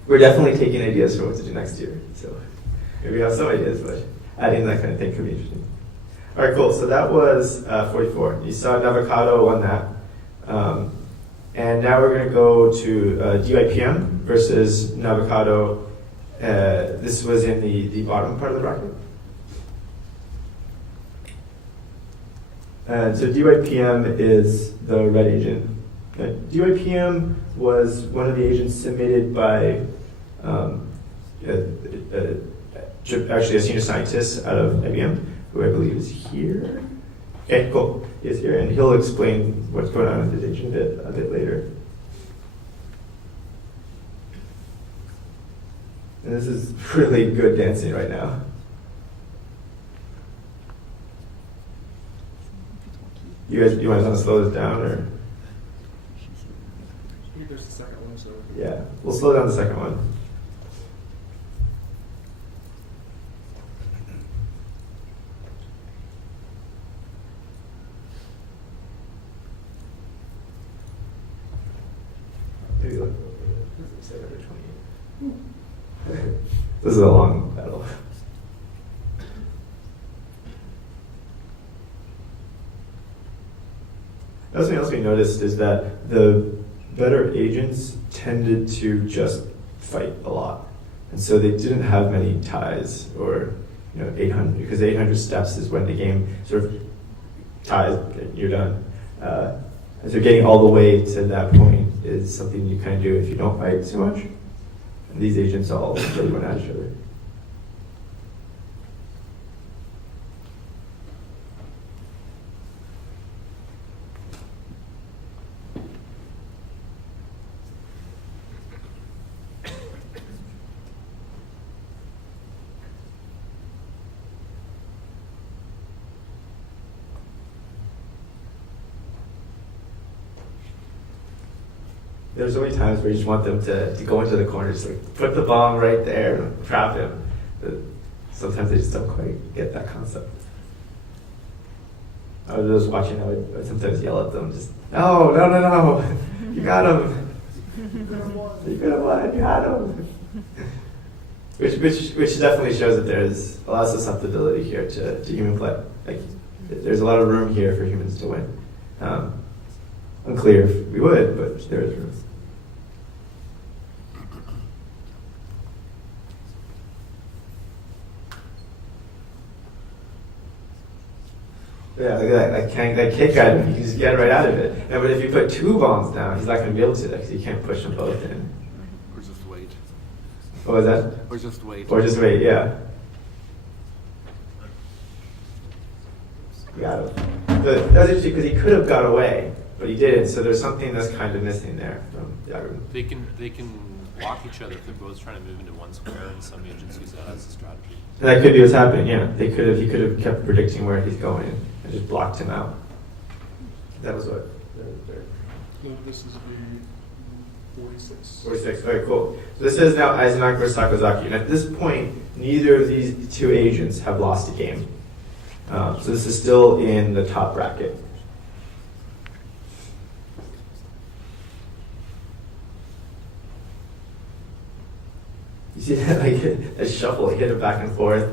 We're definitely taking ideas for what to do next year. So Maybe we have some ideas, but adding that kind of thing could be interesting. All right, cool. So that was 44. You saw Navocado won that. And now we're going to go to DYPM versus Navocado. This was in the bottom part of the bracket. And so DYPM is the red agent. Okay. DYPM was one of the agents submitted by actually a senior scientist out of IBM, who I believe is here. Okay, cool. He is here, and he'll explain what's going on with this agent a bit later. And this is really good dancing right now. You guys want to slow this down, or? There's the second one, so. Yeah, we'll slow down the second one. Maybe like 728. This is a long battle. Something else we noticed is that the better agents tended to just fight a lot. And so they didn't have many ties or 800, because 800 steps is when the game sort of ties, you're done. And so getting all the way to that point is something you kind of do if you don't fight too much. And these agents all really went at each other. There's so many times where you just want them to go into the corner, just like put the bomb right there, and trap him. But sometimes they just don't quite get that concept. I was just watching, I would sometimes yell at them, just, no, you got him. You could have won, you had him. Which definitely shows that there's a lot of susceptibility here to human play. Like, there's a lot of room here for humans to win. Unclear if we would, but there is room. Yeah, look at that. That kick at him, you can just get right out of it. No, but if you put two bombs down, he's not going to be able to, because you can't push them both in. Or just wait. What was that? Or just wait. Or just wait, yeah. You got him. That was interesting, because he could have got away, but he didn't, so there's something that's kind of missing there from the algorithm. They can block each other if they're both trying to move into one square, and some agents use that as a strategy. And that could be what's happening, yeah. He could have kept predicting where he's going and just blocked him out. That was what? No, this is the 46. 46, okay, cool. So this is now Eisenach versus Sakozaki. And at this point, neither of these two agents have lost a game. So this is still in the top bracket. You see that, like, a shuffle, hit it back and forth.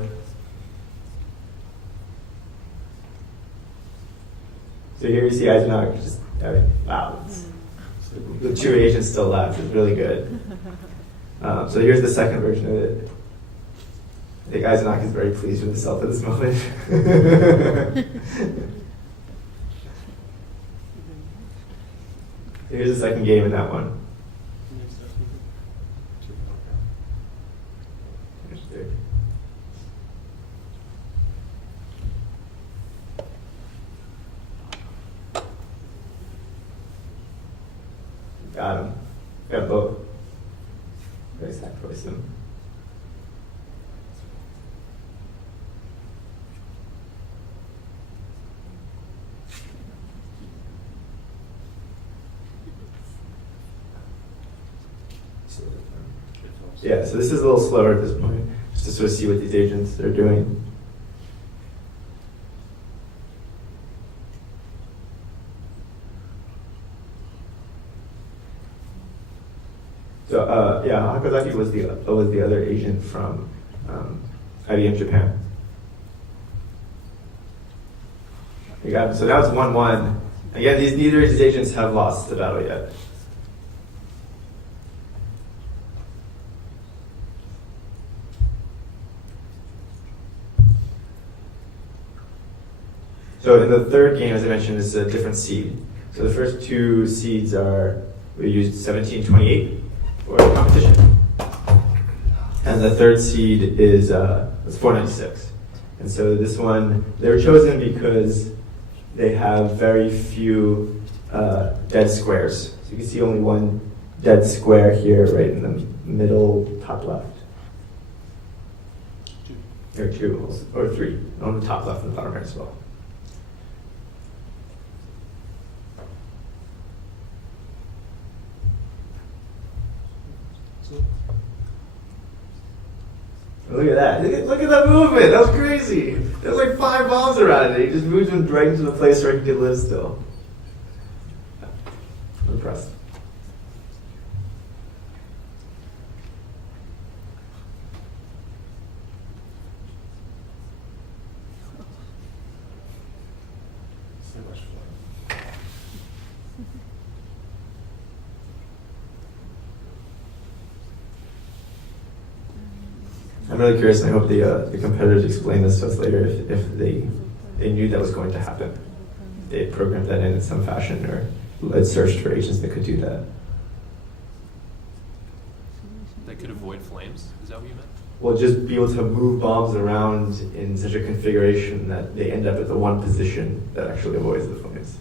So here you see Eisenach just, wow. The two agents still left. It's really good. So here's the second version of it. I think Eisenach is very pleased with himself at this moment. Here's the second game in that one. Got him. Got both. Very sacrifice him. Yeah, so this is a little slower at this point, just to sort of see what these agents are doing. So yeah, Hakozaki was the other agent from IBM Japan. You got it. So now it's 1-1. Again, neither of these agents have lost the battle yet. So in the third game, as I mentioned, is a different seed. So the first two seeds are, we used 1728 for the competition. And the third seed is 496. And so this one, they were chosen because they have very few dead squares. So you can see only one dead square here, right in the middle top left. Or two, or three, on the top left and the bottom right as well. Look at that. Look at that movement. That was crazy. There's like 5 bombs around it. He just moved them right into the place where he could live still. I'm impressed. So much fun. I'm really curious, and I hope the competitors explain this to us later if they knew that was going to happen. They had programmed that in some fashion or had searched for agents that could do that. That could avoid flames? Is that what you meant? Well, just be able to move bombs around in such a configuration that they end up at the one position that actually avoids the flames.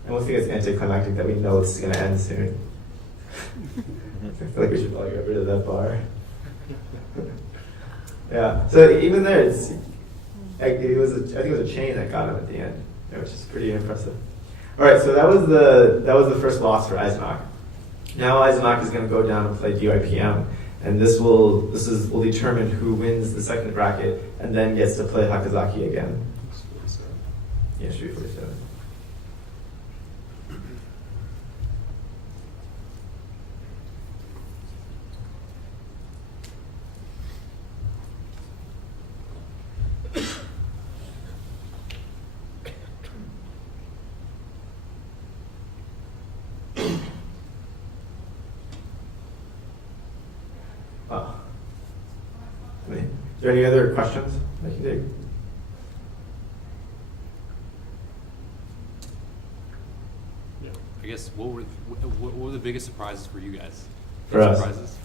I almost think it's anticlimactic that we know it's going to end soon. I feel like we should probably get rid of that bar. Yeah. So even there, I think it was a chain that got him at the end, which is pretty impressive. All right. So that was the first loss for Eisenach. Now Eisenach is going to go down and play DYPM, and this will determine who wins the second bracket and then gets to play Hakazaki again. Yeah, should be 47. Is there any other questions I can take? Yeah. I guess what were the biggest surprises for you guys? For us? Surprises?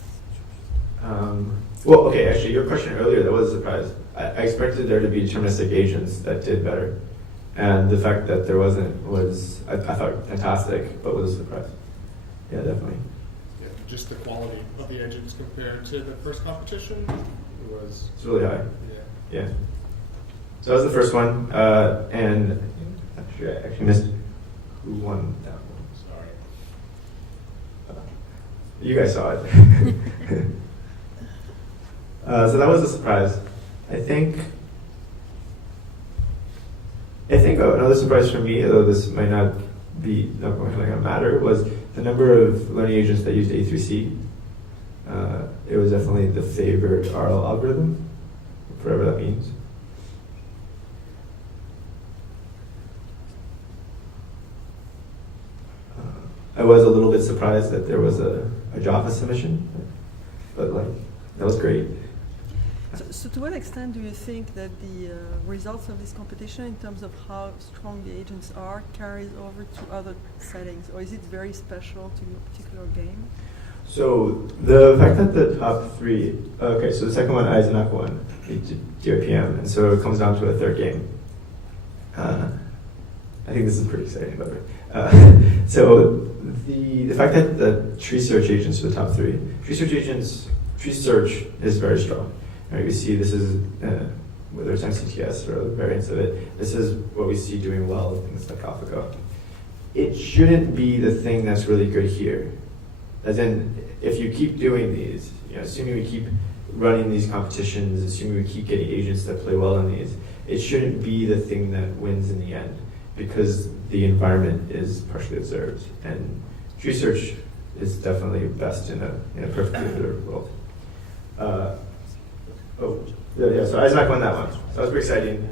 Well, okay, actually, your question earlier, that was a surprise. I expected there to be deterministic agents that did better. And the fact that there wasn't was, I thought, fantastic, but was a surprise. Yeah, definitely. Yeah, just the quality of the agents compared to the first competition was... It's really high. Yeah. Yeah. So that was the first one. And actually, I actually missed who won that one. Sorry. You guys saw it. So that was a surprise. I think another surprise for me, although this might not going to matter, was the number of learning agents that used A through C. It was definitely the favored RL algorithm, whatever that means. I was a little bit surprised that there was a Java submission, but that was great. So to what extent do you think that the results of this competition, in terms of how strong the agents are, carries over to other settings, or is it very special to your particular game? So the fact that the top three, okay, so the second one, Eisenach won, DRPM, and so it comes down to a third game. I think this is pretty exciting, by the way. So the fact that the tree search agents are the top three, tree search is very strong. Right, you see this is, whether it's MCTS or other variants of it, this is what we see doing well in things like AlphaGo. it shouldn't be the thing that's really good here. As in, if you keep doing these, assuming we keep running these competitions, assuming we keep getting agents that play well in these, it shouldn't be the thing that wins in the end, because the environment is partially observed, and tree search is definitely best in a perfectly observed world. So Isaac won that one. So that was pretty exciting.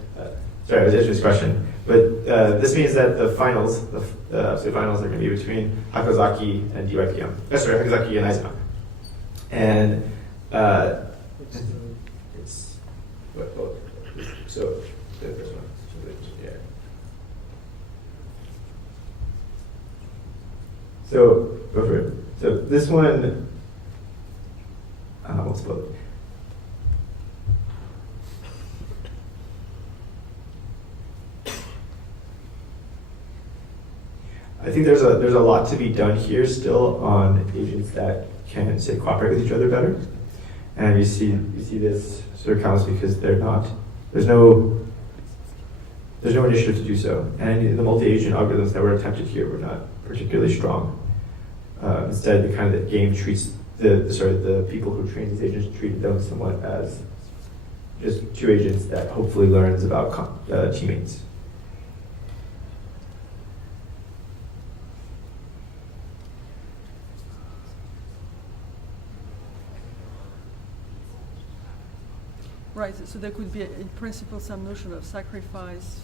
Sorry, I was answering this question. But this means that the finals, the absolute finals, are going to be between Hakozaki and DYPM. Hakozaki and Eisenach. And it's so the first one. Yeah. So go for it. So this one, we'll spell it. I think there's a lot to be done here still on agents that can, say, cooperate with each other better. And you see this sort of counts because there's no initiative to do so. And the multi-agent algorithms that were attempted here were not particularly strong. Instead, the game treats the people who train these agents treated them somewhat as just two agents that hopefully learns about teammates. Right, so there could be, in principle, some notion of sacrifice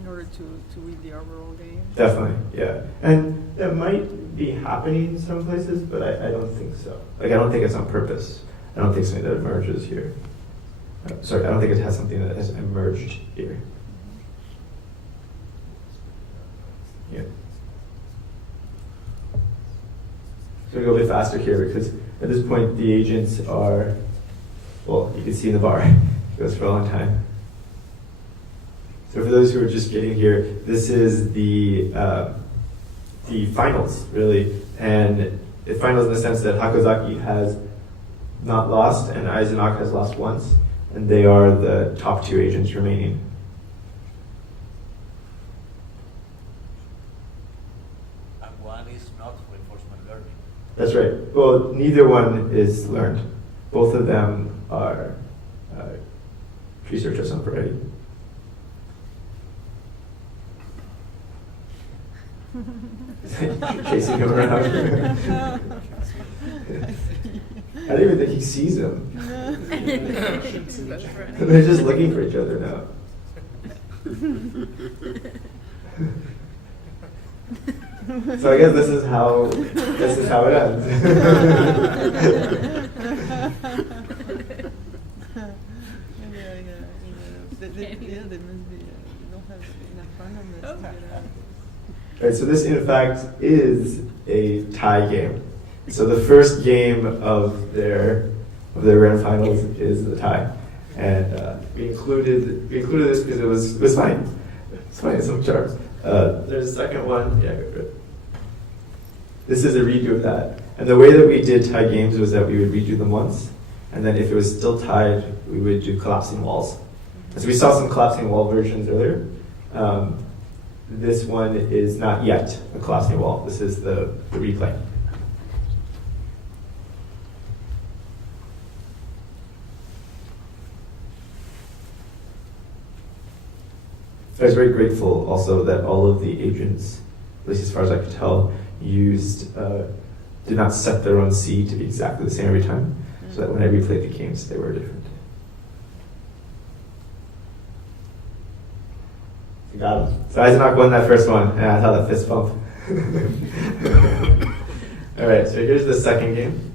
in order to win the overall game. Definitely, yeah. And that might be happening in some places, but I don't think so. I don't think it's on purpose. I don't think something that emerges here. Sorry, I don't think it has something that has emerged here. Yeah. So we go a bit faster here because at this point the agents are, well, you can see in the bar, it goes for a long time. So for those who are just getting here, this is the finals, really. And the finals in the sense that Hakozaki has not lost and Eisenach has lost once, and they are the top two agents remaining. And one is not reinforcement learning. That's right. Well, neither one is learned. Both of them are research us up already. Chasing him around. I don't even think he sees him. They're just looking for each other now. So I guess this is how it ends. They must be, don't have enough randomness. Right, so this in fact is a tie game. So the first game of their grand finals is the tie, and we included this because it was fine. It's fine. It's some charms. There's a second one. Yeah, go for it. This is a redo of that, and the way that we did tie games was that we would redo them once, and then if it was still tied, we would do collapsing walls. So we saw some collapsing wall versions earlier. This one is not yet a collapsing wall. This is the replay. I was very grateful also that all of the agents, at least as far as I could tell, did not set their own seed to be exactly the same every time, so that when I replayed the games, they were different. You got him. So Eisenach won that first one, and I thought that fist bump. All right, so here's the second game.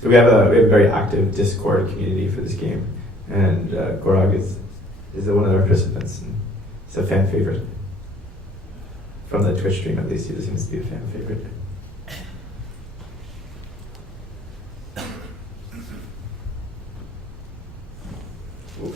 So we have a very active Discord community for this game, and Gorog is one of our participants. And He's a fan favorite. From the Twitch stream, at least, he seems to be a fan favorite. Ooh.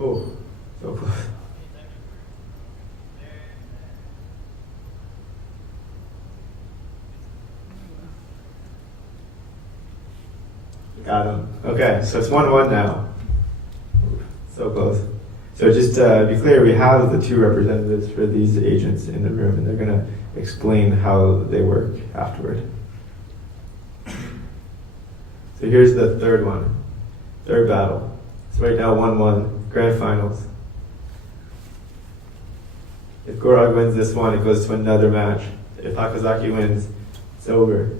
Oh, so close. Got him. Okay, so it's 1-1 now. So close. So just be clear, we have the two representatives for these agents in the room, and they're going to explain how they work afterward. So here's the third one, third battle. It's right now 1-1, grand finals. If Gorog wins this one, it goes to another match. If Hakozaki wins, it's over.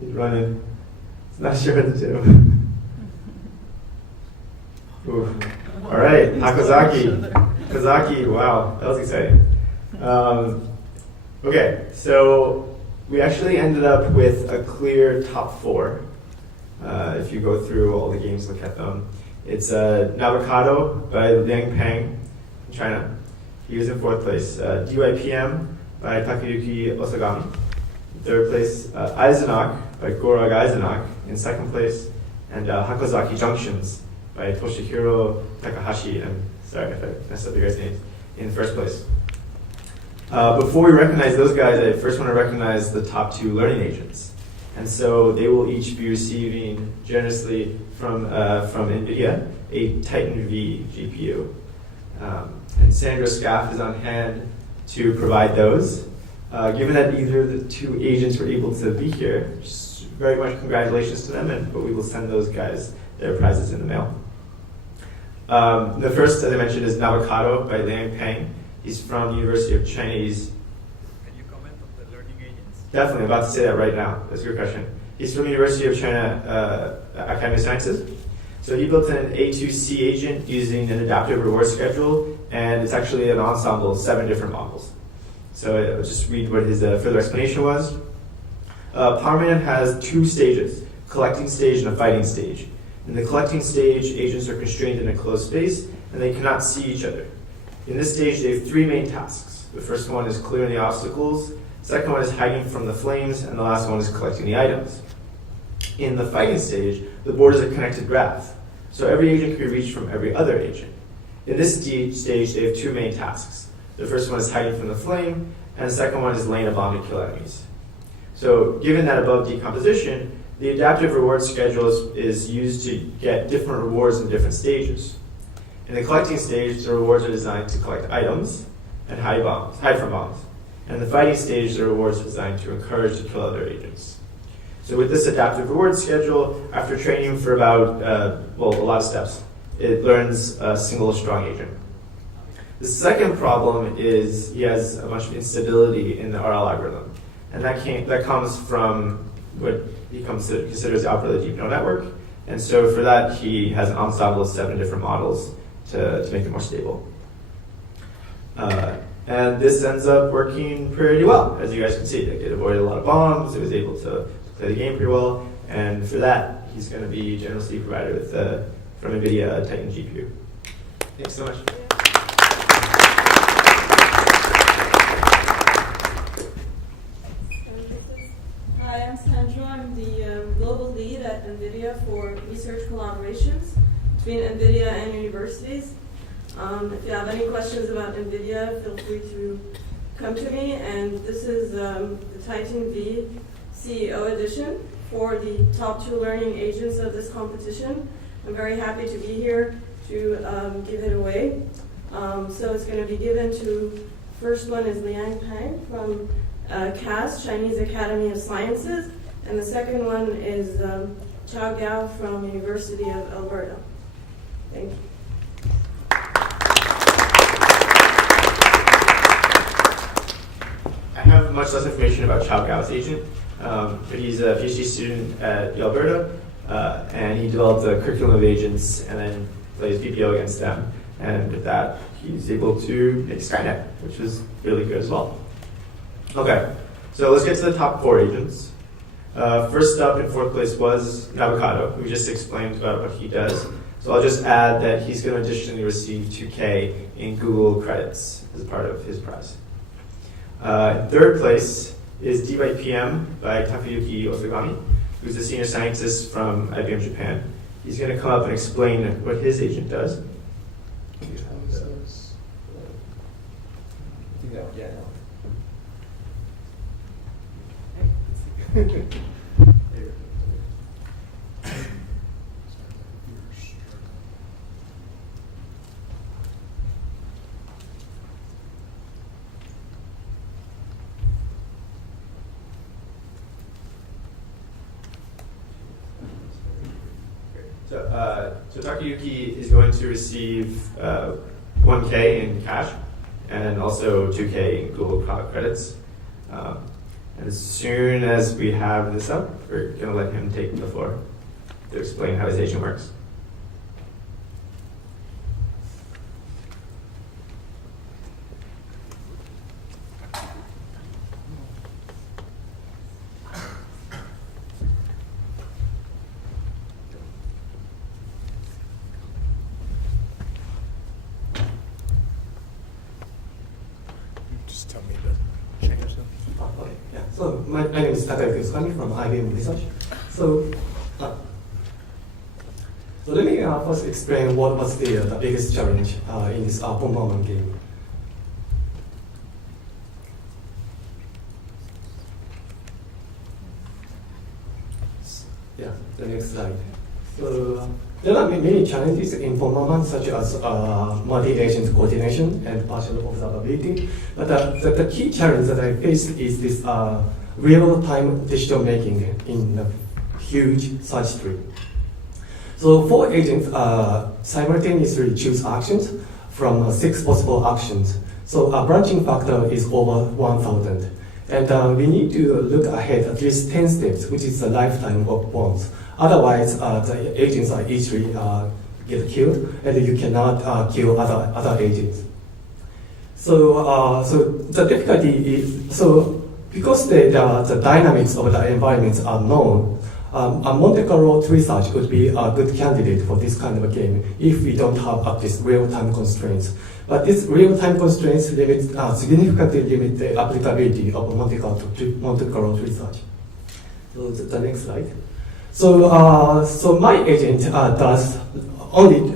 He's running. He's not sure what to do. Ooh. All right, Hakozaki. Hakozaki, wow, that was exciting. Okay, so we actually ended up with a clear top four. If you go through all the games, look at them. It's Navocado by Liang Peng from China. He was in fourth place. DYPM by Takayuki Osagami. Third place, Eisenach by Gorog Eisenach in second place, and Hakozaki Junctions by Toshihiro Takahashi, I'm sorry if I messed up your guys' names, in first place. Before we recognize those guys, I first want to recognize the top two learning agents. And so they will each be receiving generously from NVIDIA a Titan V GPU. And Sandra Scaff is on hand to provide those. Given that either of the two agents were able to be here, just very much congratulations to them, but we will send those guys their prizes in the mail. The first, as I mentioned, is Navocado by Liang Peng. He's from the University of Chinese. Can you comment on the learning agents? Definitely, I'm about to say that right now. That's a good question. He's from the University of China Academy of Sciences. So he built an A2C agent using an adaptive reward schedule, and it's actually an ensemble of 7 different models. So I'll just read what his further explanation was. Pommerman has 2 stages, collecting stage and a fighting stage. In the collecting stage, agents are constrained in a closed space, and they cannot see each other. In this stage, they have 3 main tasks. The first one is clearing the obstacles, the second one is hiding from the flames, and the last one is collecting the items. In the fighting stage, the board is a connected graph, so every agent can be reached from every other agent. In this stage, they have 2 main tasks. The first one is hiding from the flame, and the second one is laying a bomb to kill enemies. So given that above decomposition, the adaptive reward schedule is used to get different rewards in different stages. In the collecting stage, the rewards are designed to collect items and hide from bombs. And in the fighting stage, the rewards are designed to encourage to kill other agents. So with this adaptive reward schedule, after training for about, a lot of steps, it learns a single strong agent. The second problem is he has a bunch of instability in the RL algorithm. And that comes from what he considers the output of the deep neural network. And so for that, he has an ensemble of 7 different models to make it more stable. And this ends up working pretty well, as you guys can see. It avoided a lot of bombs, it was able to play the game pretty well, and for that, he's going to be generously provided with, from NVIDIA, a Titan GPU. Thanks so much. Hi, I'm Sandra. I'm the global lead at NVIDIA for research collaborations between NVIDIA and universities. If you have any questions about NVIDIA, feel free to come to me. And this is the Titan V CEO edition for the top 2 learning agents of this competition. I'm very happy to be here to give it away. So it's going to be given to, first one is Liang Peng from CAS, Chinese Academy of Sciences, and the second one is Chao Gao from University of Alberta. Thank you. I have much less information about Chao Gao's agent, but he's a PhD student at Alberta, and he developed a curriculum of agents and then plays PPO against them. And with that, he's able to make Skynet, which was really good as well. Okay, so let's get to the top 4 agents. First up in 4th place was Navocado, who just explained about what he does. So I'll just add that he's going to additionally receive 2K in Google credits as part of his prize. 3rd place is D-by-PM by Takayuki Osagami, who's a senior scientist from IBM Japan. He's going to come up and explain what his agent does. So Takayuki is going to receive 1K in cash and also 2K in Google Cloud credits. And as soon as we have this up, we're going to let him take the floor to explain how his agent works. Just tell me to change them. Okay, yeah. So my name is Takayuki Osagami from IBM Research. So let me first explain what was the biggest challenge in this Pommerman game. Yeah, the next slide. So there are many challenges in Pommerman, such as multi-agent coordination and partial observability. But the key challenge that I faced is this real-time decision making in a huge search tree. So 4 agents simultaneously choose actions from 6 possible actions. So a branching factor is over 1,000. And we need to look ahead at least 10 steps, which is the lifetime of bonds. Otherwise, the agents are easily get killed, and you cannot kill other agents. So the difficulty is, because the dynamics of the environments are known, a Monte Carlo tree search would be a good candidate for this kind of a game if we don't have these real-time constraints. But these real-time constraints significantly limit the applicability of Monte Carlo tree search. So the next slide. So my agent does only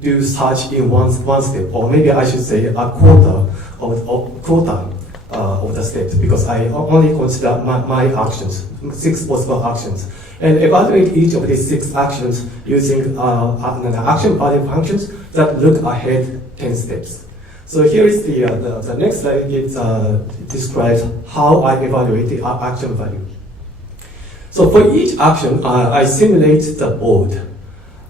do search in one step, or maybe I should say a quarter of the steps, because I only consider my actions, 6 possible actions, and evaluate each of these 6 actions using action value functions that look ahead 10 steps. So here is the next slide. It describes how I evaluate the action value. So for each action, I simulate the board.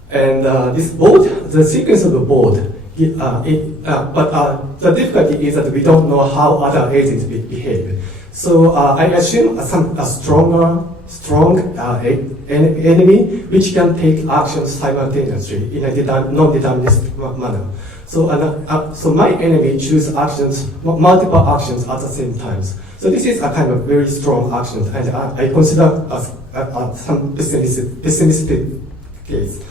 And this board, the sequence of the board, but the difficulty is that we don't know how other agents behave. So I assume a strong enemy which can take actions simultaneously in a non-deterministic manner. So my enemy chooses multiple actions at the same time. So this is a kind of very strong action, and I consider as some pessimistic case.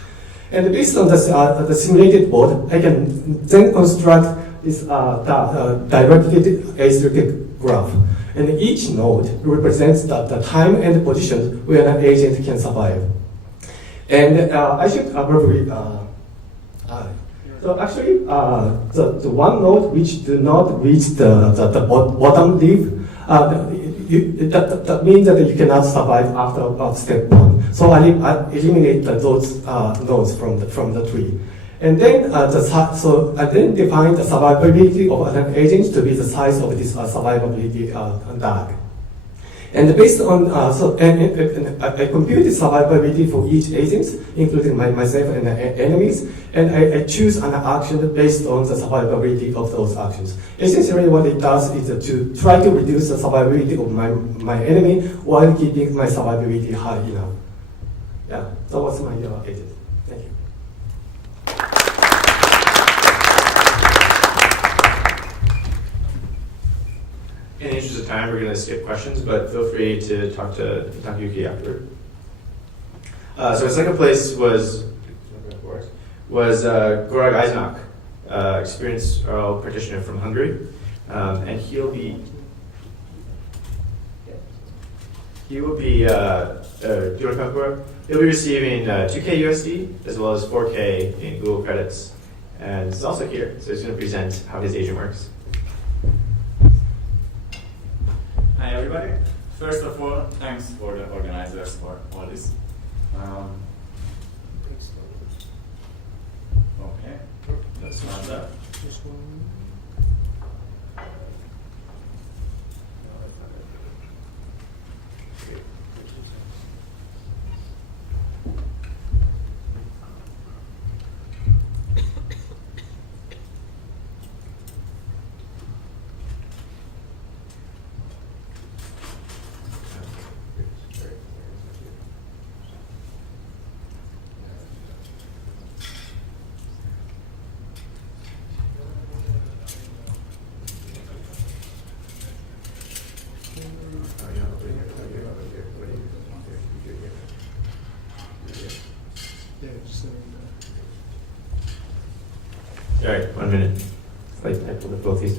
And based on the simulated board, I can then construct this directed acyclic graph. And each node represents the time and position where an agent can survive. And I should probably, so actually, the one node which do not reach the bottom leaf, that means that you cannot survive after step 1. So I eliminate those nodes from the tree. And then I then define the survivability of an agent to be the size of this survivability DAG. And based on, I computed survivability for each agent, including myself and the enemies, and I choose an action based on the survivability of those actions. Essentially what it does is to try to reduce the survivability of my enemy while keeping my survivability high enough. Yeah, that was my agent. Thank you. In the interest of time, we're going to skip questions, but feel free to talk to Takayuki afterward. So his second place was Gorak Eisenach, experienced oral practitioner from Hungary, and he'll be do you want to come forward? He'll be receiving 2K USD as well as 4K in Google credits, and he's also here, so he's going to present how his agent works. Hi everybody. First of all, thanks for the organizers for all this. Okay, that's not that. This one. Yeah, just sitting there. All right, 1 minute. I pulled up both these.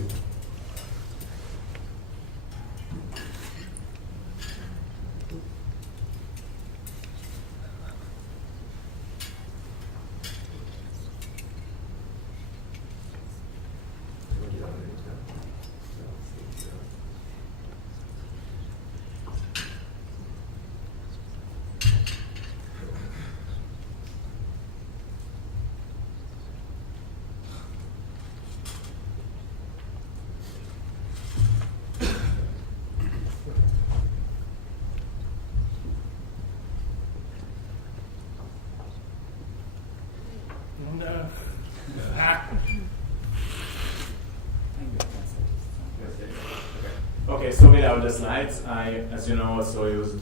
Okay, so without the slides, I, as you know, also used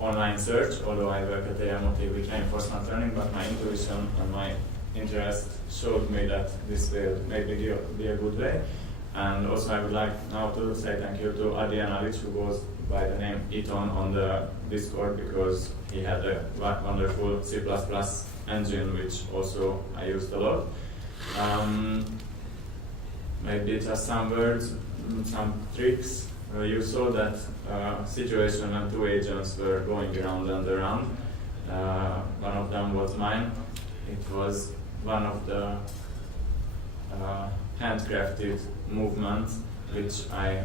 online search, although I work at the MOT with reinforcement learning, but my intuition and my interest showed me that this will maybe be a good way. And also I would like now to say thank you to Adi Analic, who goes by the name Eton on the Discord, because he had a wonderful C++ engine, which also I used a lot. Maybe just some words, some tricks. You saw that situation when two agents were going around and around. One of them was mine. It was one of the handcrafted movements which I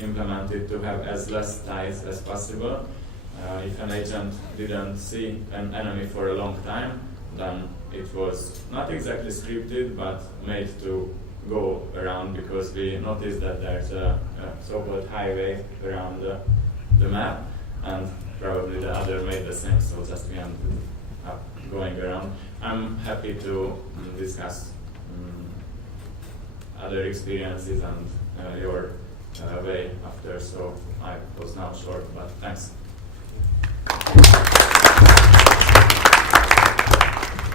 implemented to have as less ties as possible. If an agent didn't see an enemy for a long time, then it was not exactly scripted, but made to go around, because we noticed that there's a so-called highway around the map, and probably the other made the same, so just we ended up going around. I'm happy to discuss other experiences and your way after, so I was now short, but thanks.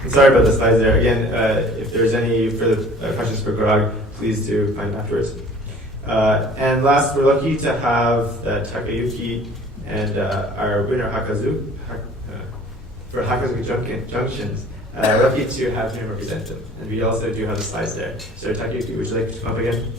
Sorry about the slides there. Again, if there's any further questions for Gorak, please do find afterwards. And last, we're lucky to have Takayuki and our winner Hakazu for Hakazu Junctions. We're lucky to have him represent them. And we also do have the slides there. So Takayuki, would you like to come up again?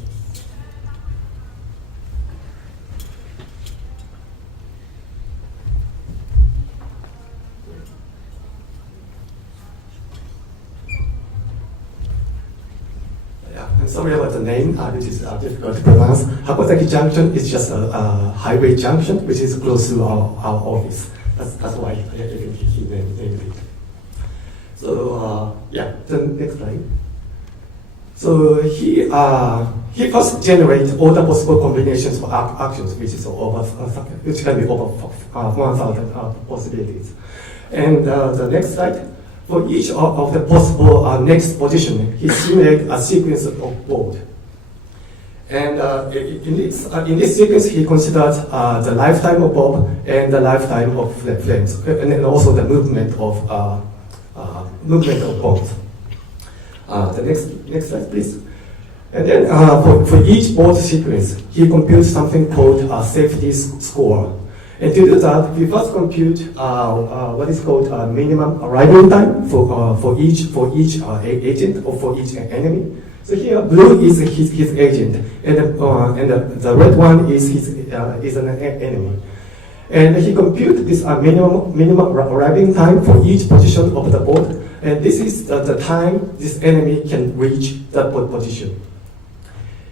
Sorry about the name, which is difficult to pronounce. Hakozaki Junction is just a highway junction, which is close to our office. That's why he named it. So yeah, the next slide. So he he first generates all the possible combinations for actions, which can be over 1,000 possibilities. And the next slide, for each of the possible next position, he simulates a sequence of board. And in this sequence, he considers the lifetime of Bob and the lifetime of the flames, and then also the movement of bombs. The next slide, please. And then for each board sequence, he computes something called a safety score. And to do that, we first compute what is called a minimum arrival time for each agent or for each enemy. So here, blue is his agent, and the red one is an enemy. And he computes this minimum arriving time for each position of the board, and this is the time this enemy can reach that position.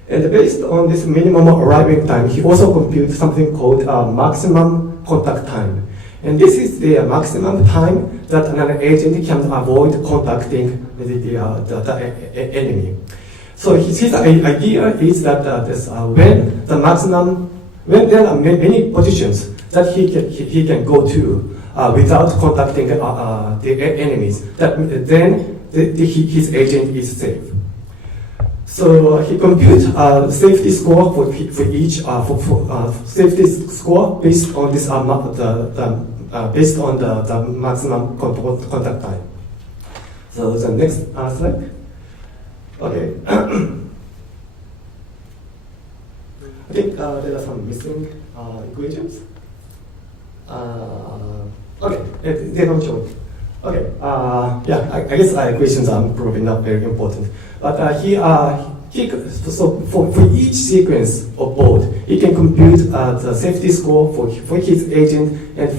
And based on this minimum arriving time, he also computes something called maximum contact time. And this is the maximum time that an agent can avoid contacting the enemy. So his idea is that when there are many positions that he can go to without contacting the enemies, then his agent is safe. So he computes safety score for each safety score based on this based on the maximum contact time. So the next slide. Okay. I think there are some missing equations. Okay, they don't show. Okay, yeah, I guess equations are probably not very important. But so for each sequence of board, he can compute the safety score for his agent and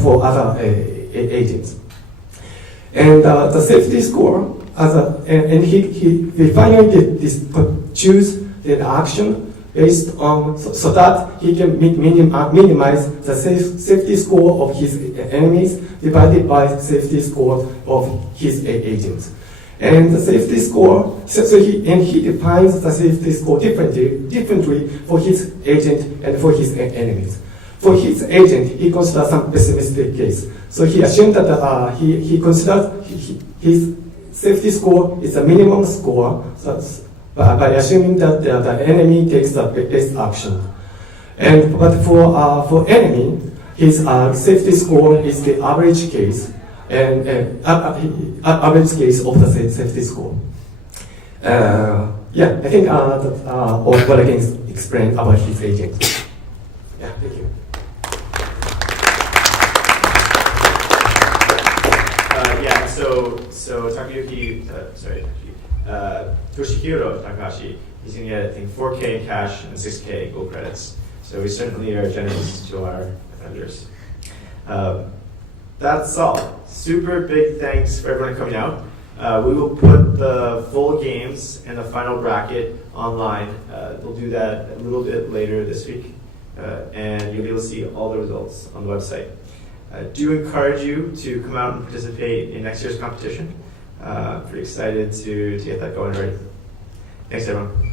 for other agents. And the safety score, he finally choose the action based on, so that he can minimize the safety score of his enemies divided by the safety score of his agents. And the safety score, he defines the safety score differently for his agent and for his enemies. For his agent, he considers some pessimistic case. So he assumed that he considers his safety score is a minimum score, by assuming that the enemy takes the best action. But for enemy, his safety score is the average case, and average case of the safety score. Yeah, I think that's what I can explain about his agent. Yeah, thank you. Yeah, so Takayuki, Toshihiro Takahashi, he's going to get, I think, 4K in cash and 6K gold credits. So we certainly are generous to our vendors. That's all. Super big thanks for everyone coming out. We will put the full games and the final bracket online. We'll do that a little bit later this week. And you'll be able to see all the results on the website. I do encourage you to come out and participate in next year's competition. Pretty excited to get that going already. Thanks, everyone.